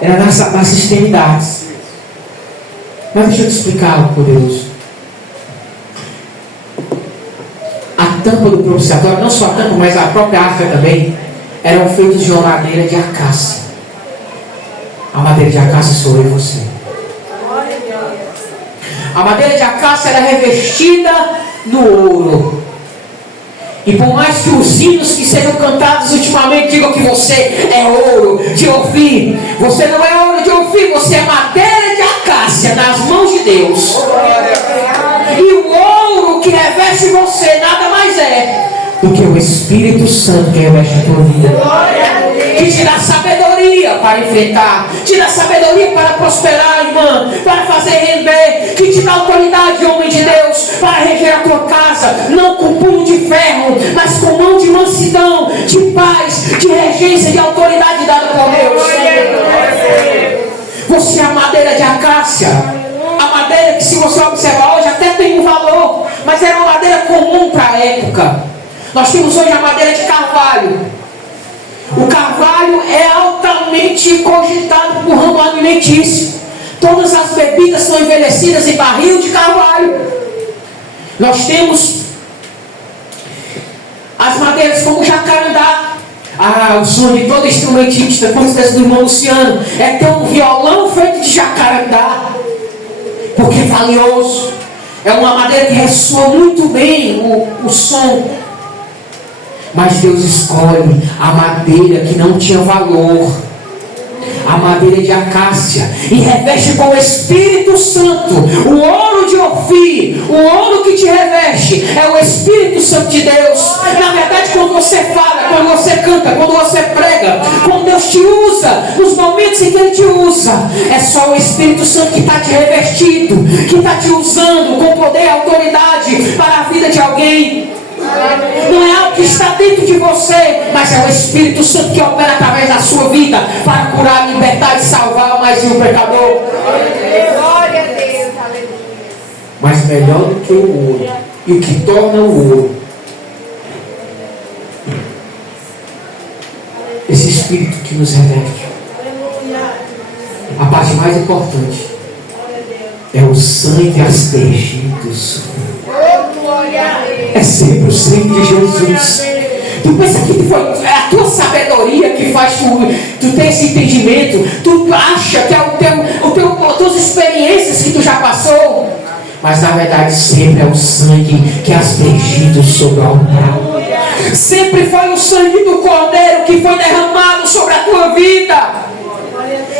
era nas extremidades. Mas deixa eu te explicar algo poderoso. A tampa do propiciatório, não só a tampa, mas a própria arca também, eram feitos de uma madeira de acácia. A madeira de acácia sou eu e você. A madeira de acácia era revestida no ouro. E por mais que os hinos que sejam cantados ultimamente digam que você é ouro de Ofir, você não é ouro de Ofir, você é madeira de acácia nas mãos de Deus. E o ouro que reveste você nada mais é do que o Espírito Santo que reveste a tua vida, que te dá sabedoria para enfrentar, te dá sabedoria para prosperar, irmã, para fazer render, que te dá autoridade, homem de Deus, para reger a tua casa, não com punho de ferro, mas com mão de mansidão, de paz, de regência, de autoridade dada por Deus. Você é a madeira de acácia, a madeira que, se você observar hoje, até tem um valor, mas era uma madeira comum para a época. Nós temos hoje a madeira de carvalho. O carvalho é altamente cogitado por ramo alimentício. Todas as bebidas são envelhecidas em barril de carvalho. Nós temos as madeiras como o jacarandá. O sonho de todo instrumentista, como diz do irmão Luciano, é ter um violão feito de jacarandá, porque é valioso. É uma madeira que ressoa muito bem o som. Mas Deus escolhe a madeira que não tinha valor, a madeira de acácia, e reveste com o Espírito Santo. O ouro de Ofir, o ouro que te reveste é o Espírito Santo de Deus. Na verdade, quando você fala, quando você canta, quando você prega, quando Deus te usa, nos momentos em que Ele te usa, é só o Espírito Santo que está te revestindo, que está te usando com poder e autoridade para a vida de alguém. Não é algo que está dentro de você, mas é o Espírito Santo que opera através da sua vida para curar, libertar e salvar mais um pecador. Glória a Deus, aleluia. Mas melhor do que o ouro, e o que torna o ouro, esse Espírito que nos reveste. A parte mais importante é o sangue aspergido. É sempre o sangue de Jesus. Tu pensa que foi a tua sabedoria que faz tu ter esse entendimento? Tu acha que é as tuas experiências que tu já passou? Mas na verdade sempre é o sangue que é aspergido sobre o altar. Sempre foi o sangue do Cordeiro que foi derramado sobre a tua vida,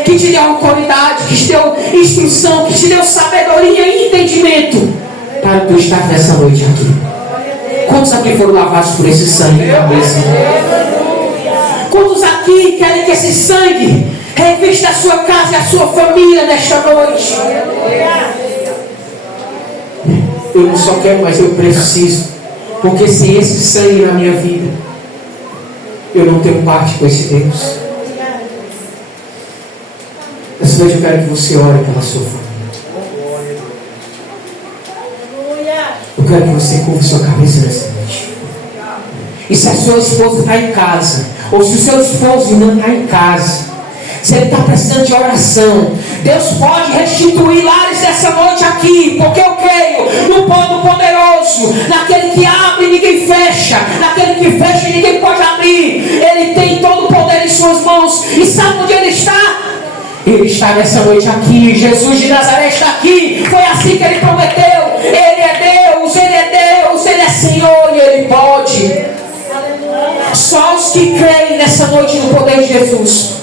que te deu autoridade, que te deu instrução, que te deu sabedoria e entendimento para tu estar nessa noite aqui. Quantos aqui foram lavados por esse sangue na cabeça? Quantos aqui querem que esse sangue revista a sua casa e a sua família nesta noite? Eu não só quero, mas eu preciso. Porque sem esse sangue na minha vida, eu não tenho parte com esse Deus. Essa noite eu quero que você ore pela sua família. Eu quero que você curva sua cabeça nessa noite. E se a sua esposa está em casa, ou se o seu esposo não está em casa, se ele está precisando de oração, Deus pode restituir lares essa noite aqui, porque eu creio no Todo-Poderoso, naquele que abre e ninguém fecha, naquele que fecha e ninguém pode abrir. Ele tem todo o poder em suas mãos, e sabe Ele está nessa noite aqui. Jesus de Nazaré está aqui. Foi assim que Ele prometeu. Ele é Deus, Ele é Deus, Ele é Senhor e Ele pode. Só os que creem nessa noite no poder de Jesus.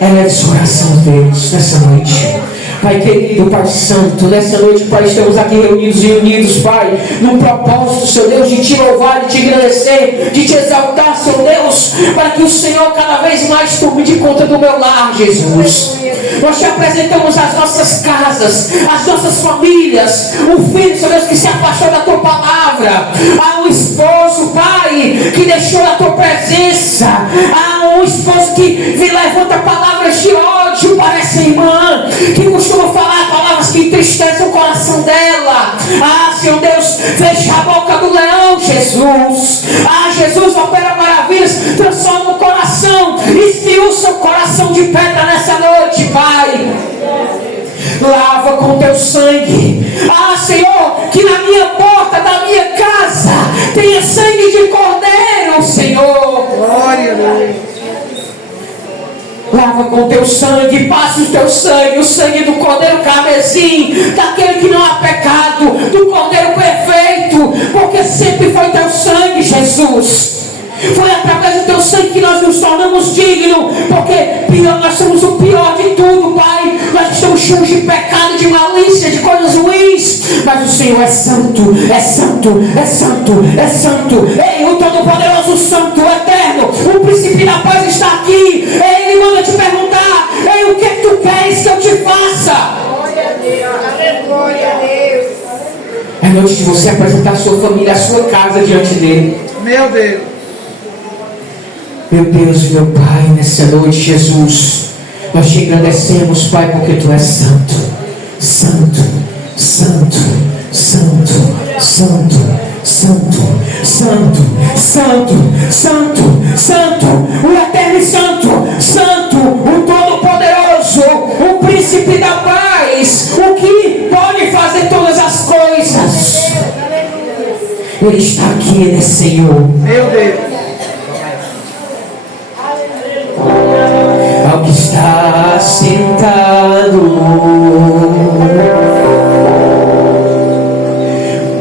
Eleve seu coração a Deus nessa noite. Pai querido, Pai Santo, nessa noite, Pai, estamos aqui reunidos e unidos, Pai, num propósito, Senhor Deus, de Te louvar, de Te agradecer, de Te exaltar, Senhor Deus, para que o Senhor cada vez mais tome de conta do meu lar, Jesus. Nós Te apresentamos as nossas casas, as nossas famílias, o filho, Senhor Deus, que se afastou da Tua palavra, há um esposo, Pai, que deixou a Tua presença, há um esposo que levanta palavras de ódio para essa irmã, que costuma falar palavras que entristecem o coração dela. Ah, Senhor Deus, fecha a boca do leão, Jesus. Ah, Jesus, opera maravilhas, transforma o coração, esmiuça o coração de pedra nessa noite, Pai. Lava com Teu sangue. Ah, Senhor, que na minha porta da minha casa tenha sangue de cordeiro, Senhor. Glória a Deus. Lava com Teu sangue, passe o Teu sangue, o sangue do Cordeiro carmesim, daquele que não há pecado, do Cordeiro perfeito, porque sempre foi Teu sangue, Jesus. Foi através do Teu sangue que nós nos tornamos dignos, porque nós somos o pior de tudo, Pai. Nós estamos cheios de pecado, de malícia, de coisas ruins, mas o Senhor é santo, é santo, é santo, é santo. Ei, o Todo-Poderoso, Santo, Eterno, o Príncipe da Paz está aqui. Ele manda te perguntar: ei, o que Tu queres que eu te faça? Glória a Deus. Glória a Deus. É noite de você apresentar a sua família, a sua casa diante dele. Meu Deus. Meu Deus e meu Pai, nessa noite, Jesus, nós Te agradecemos, Pai, porque Tu és santo, santo, santo, santo, santo, santo, santo, santo, santo, santo, o Eterno e Santo, Santo, o Todo-Poderoso, o Príncipe da Paz, o que pode fazer todas as coisas. Ele está aqui, Ele é Senhor. Meu Deus. Ao que está sentado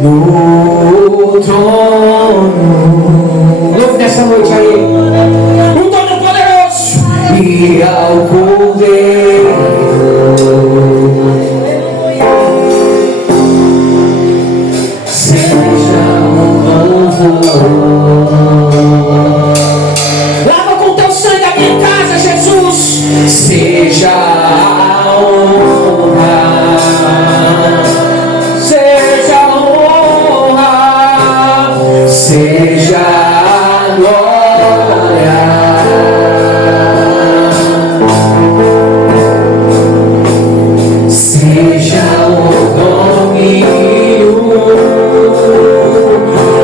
no trono. Ouve nessa noite aí, o Todo-Poderoso, e ao Cordeiro seja o louvor. Lava com Teu sangue a minha casa, Jesus. Seja a honra, seja a honra, seja a glória, seja o domínio.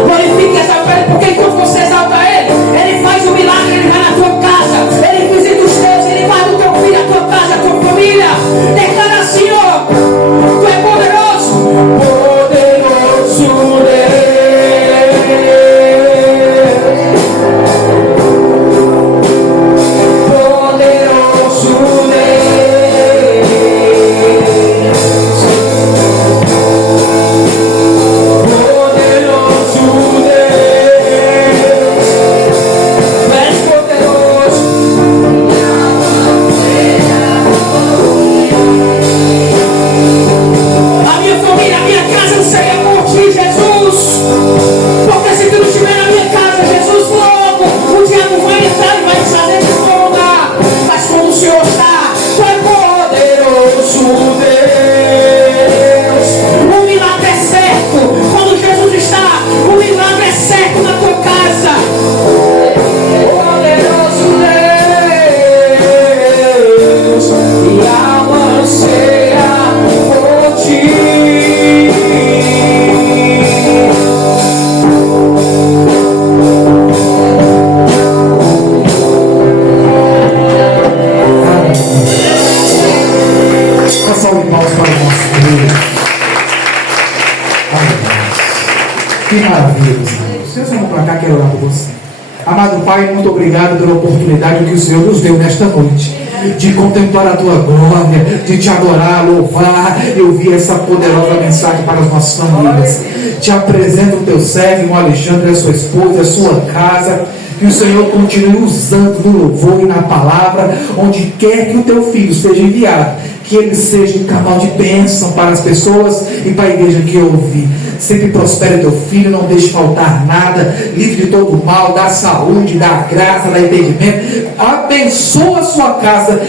Glorifique essa fé, porque enquanto você exalta Ele, Ele faz um milagre, Ele vai na tua casa, Ele visita os teus, Ele vai no teu filho, a tua casa, a tua família. Declara assim, ó: Tu é poderoso, poderoso Deus. Que maravilha, Senhor. Se você não plantar, quero orar por você. Amado Pai, muito obrigado pela oportunidade que o Senhor nos deu nesta noite, de contemplar a Tua glória, de Te adorar, louvar e ouvir essa poderosa mensagem para as nossas famílias. Te apresento o Teu servo, irmão Alexandre, a sua esposa, a sua casa. Que o Senhor continue usando no louvor e na palavra, onde quer que o Teu Filho seja enviado, que ele seja um canal de bênção para as pessoas e para a igreja que ouvir. Sempre prospere Teu Filho, não deixe faltar nada, livre de todo mal, dá saúde, dá graça, dá entendimento, abençoa a sua casa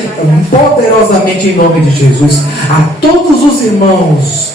poderosamente em nome de Jesus. A todos os irmãos,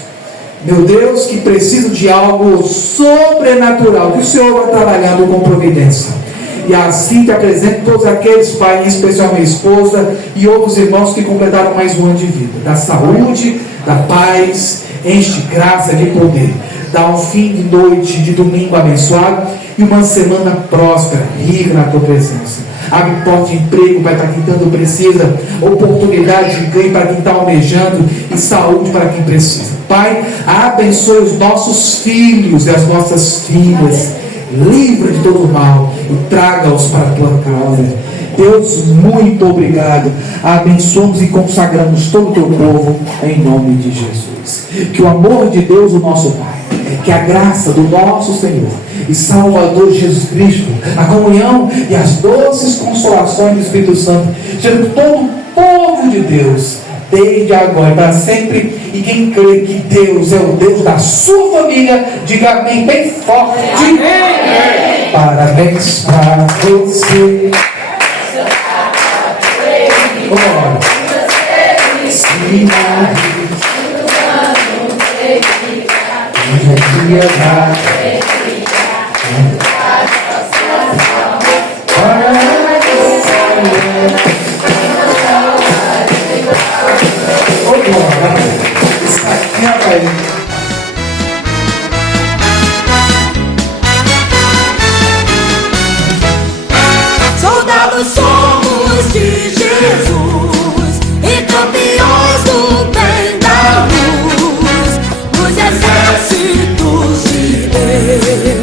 meu Deus, que precisam de algo sobrenatural, que o Senhor vai trabalhando com providência. E assim te apresento todos aqueles, Pai, em especial minha esposa e outros irmãos que completaram mais um ano de vida. Da saúde, da paz, enche de graça, de poder. Dá um fim de noite, de domingo abençoado e uma semana próspera, rica na Tua presença. Abre porta de emprego, Pai, para quem tanto precisa, oportunidade de ganho para quem está almejando e saúde para quem precisa. Pai, abençoe os nossos filhos e as nossas filhas. Livra de todo mal e traga-os para a Tua glória. Deus, muito obrigado. Abençoamos e consagramos todo o Teu povo em nome de Jesus. Que o amor de Deus, o nosso Pai, que a graça do nosso Senhor e Salvador Jesus Cristo, a comunhão e as doces consolações do Espírito Santo seja com todo o povo de Deus, desde agora e para sempre. E quem crê que Deus é o Deus da sua família, diga amém bem forte. Amém. Parabéns para você. Glória. Soldados somos de Jesus e campeões do bem da luz, nos exércitos de Deus.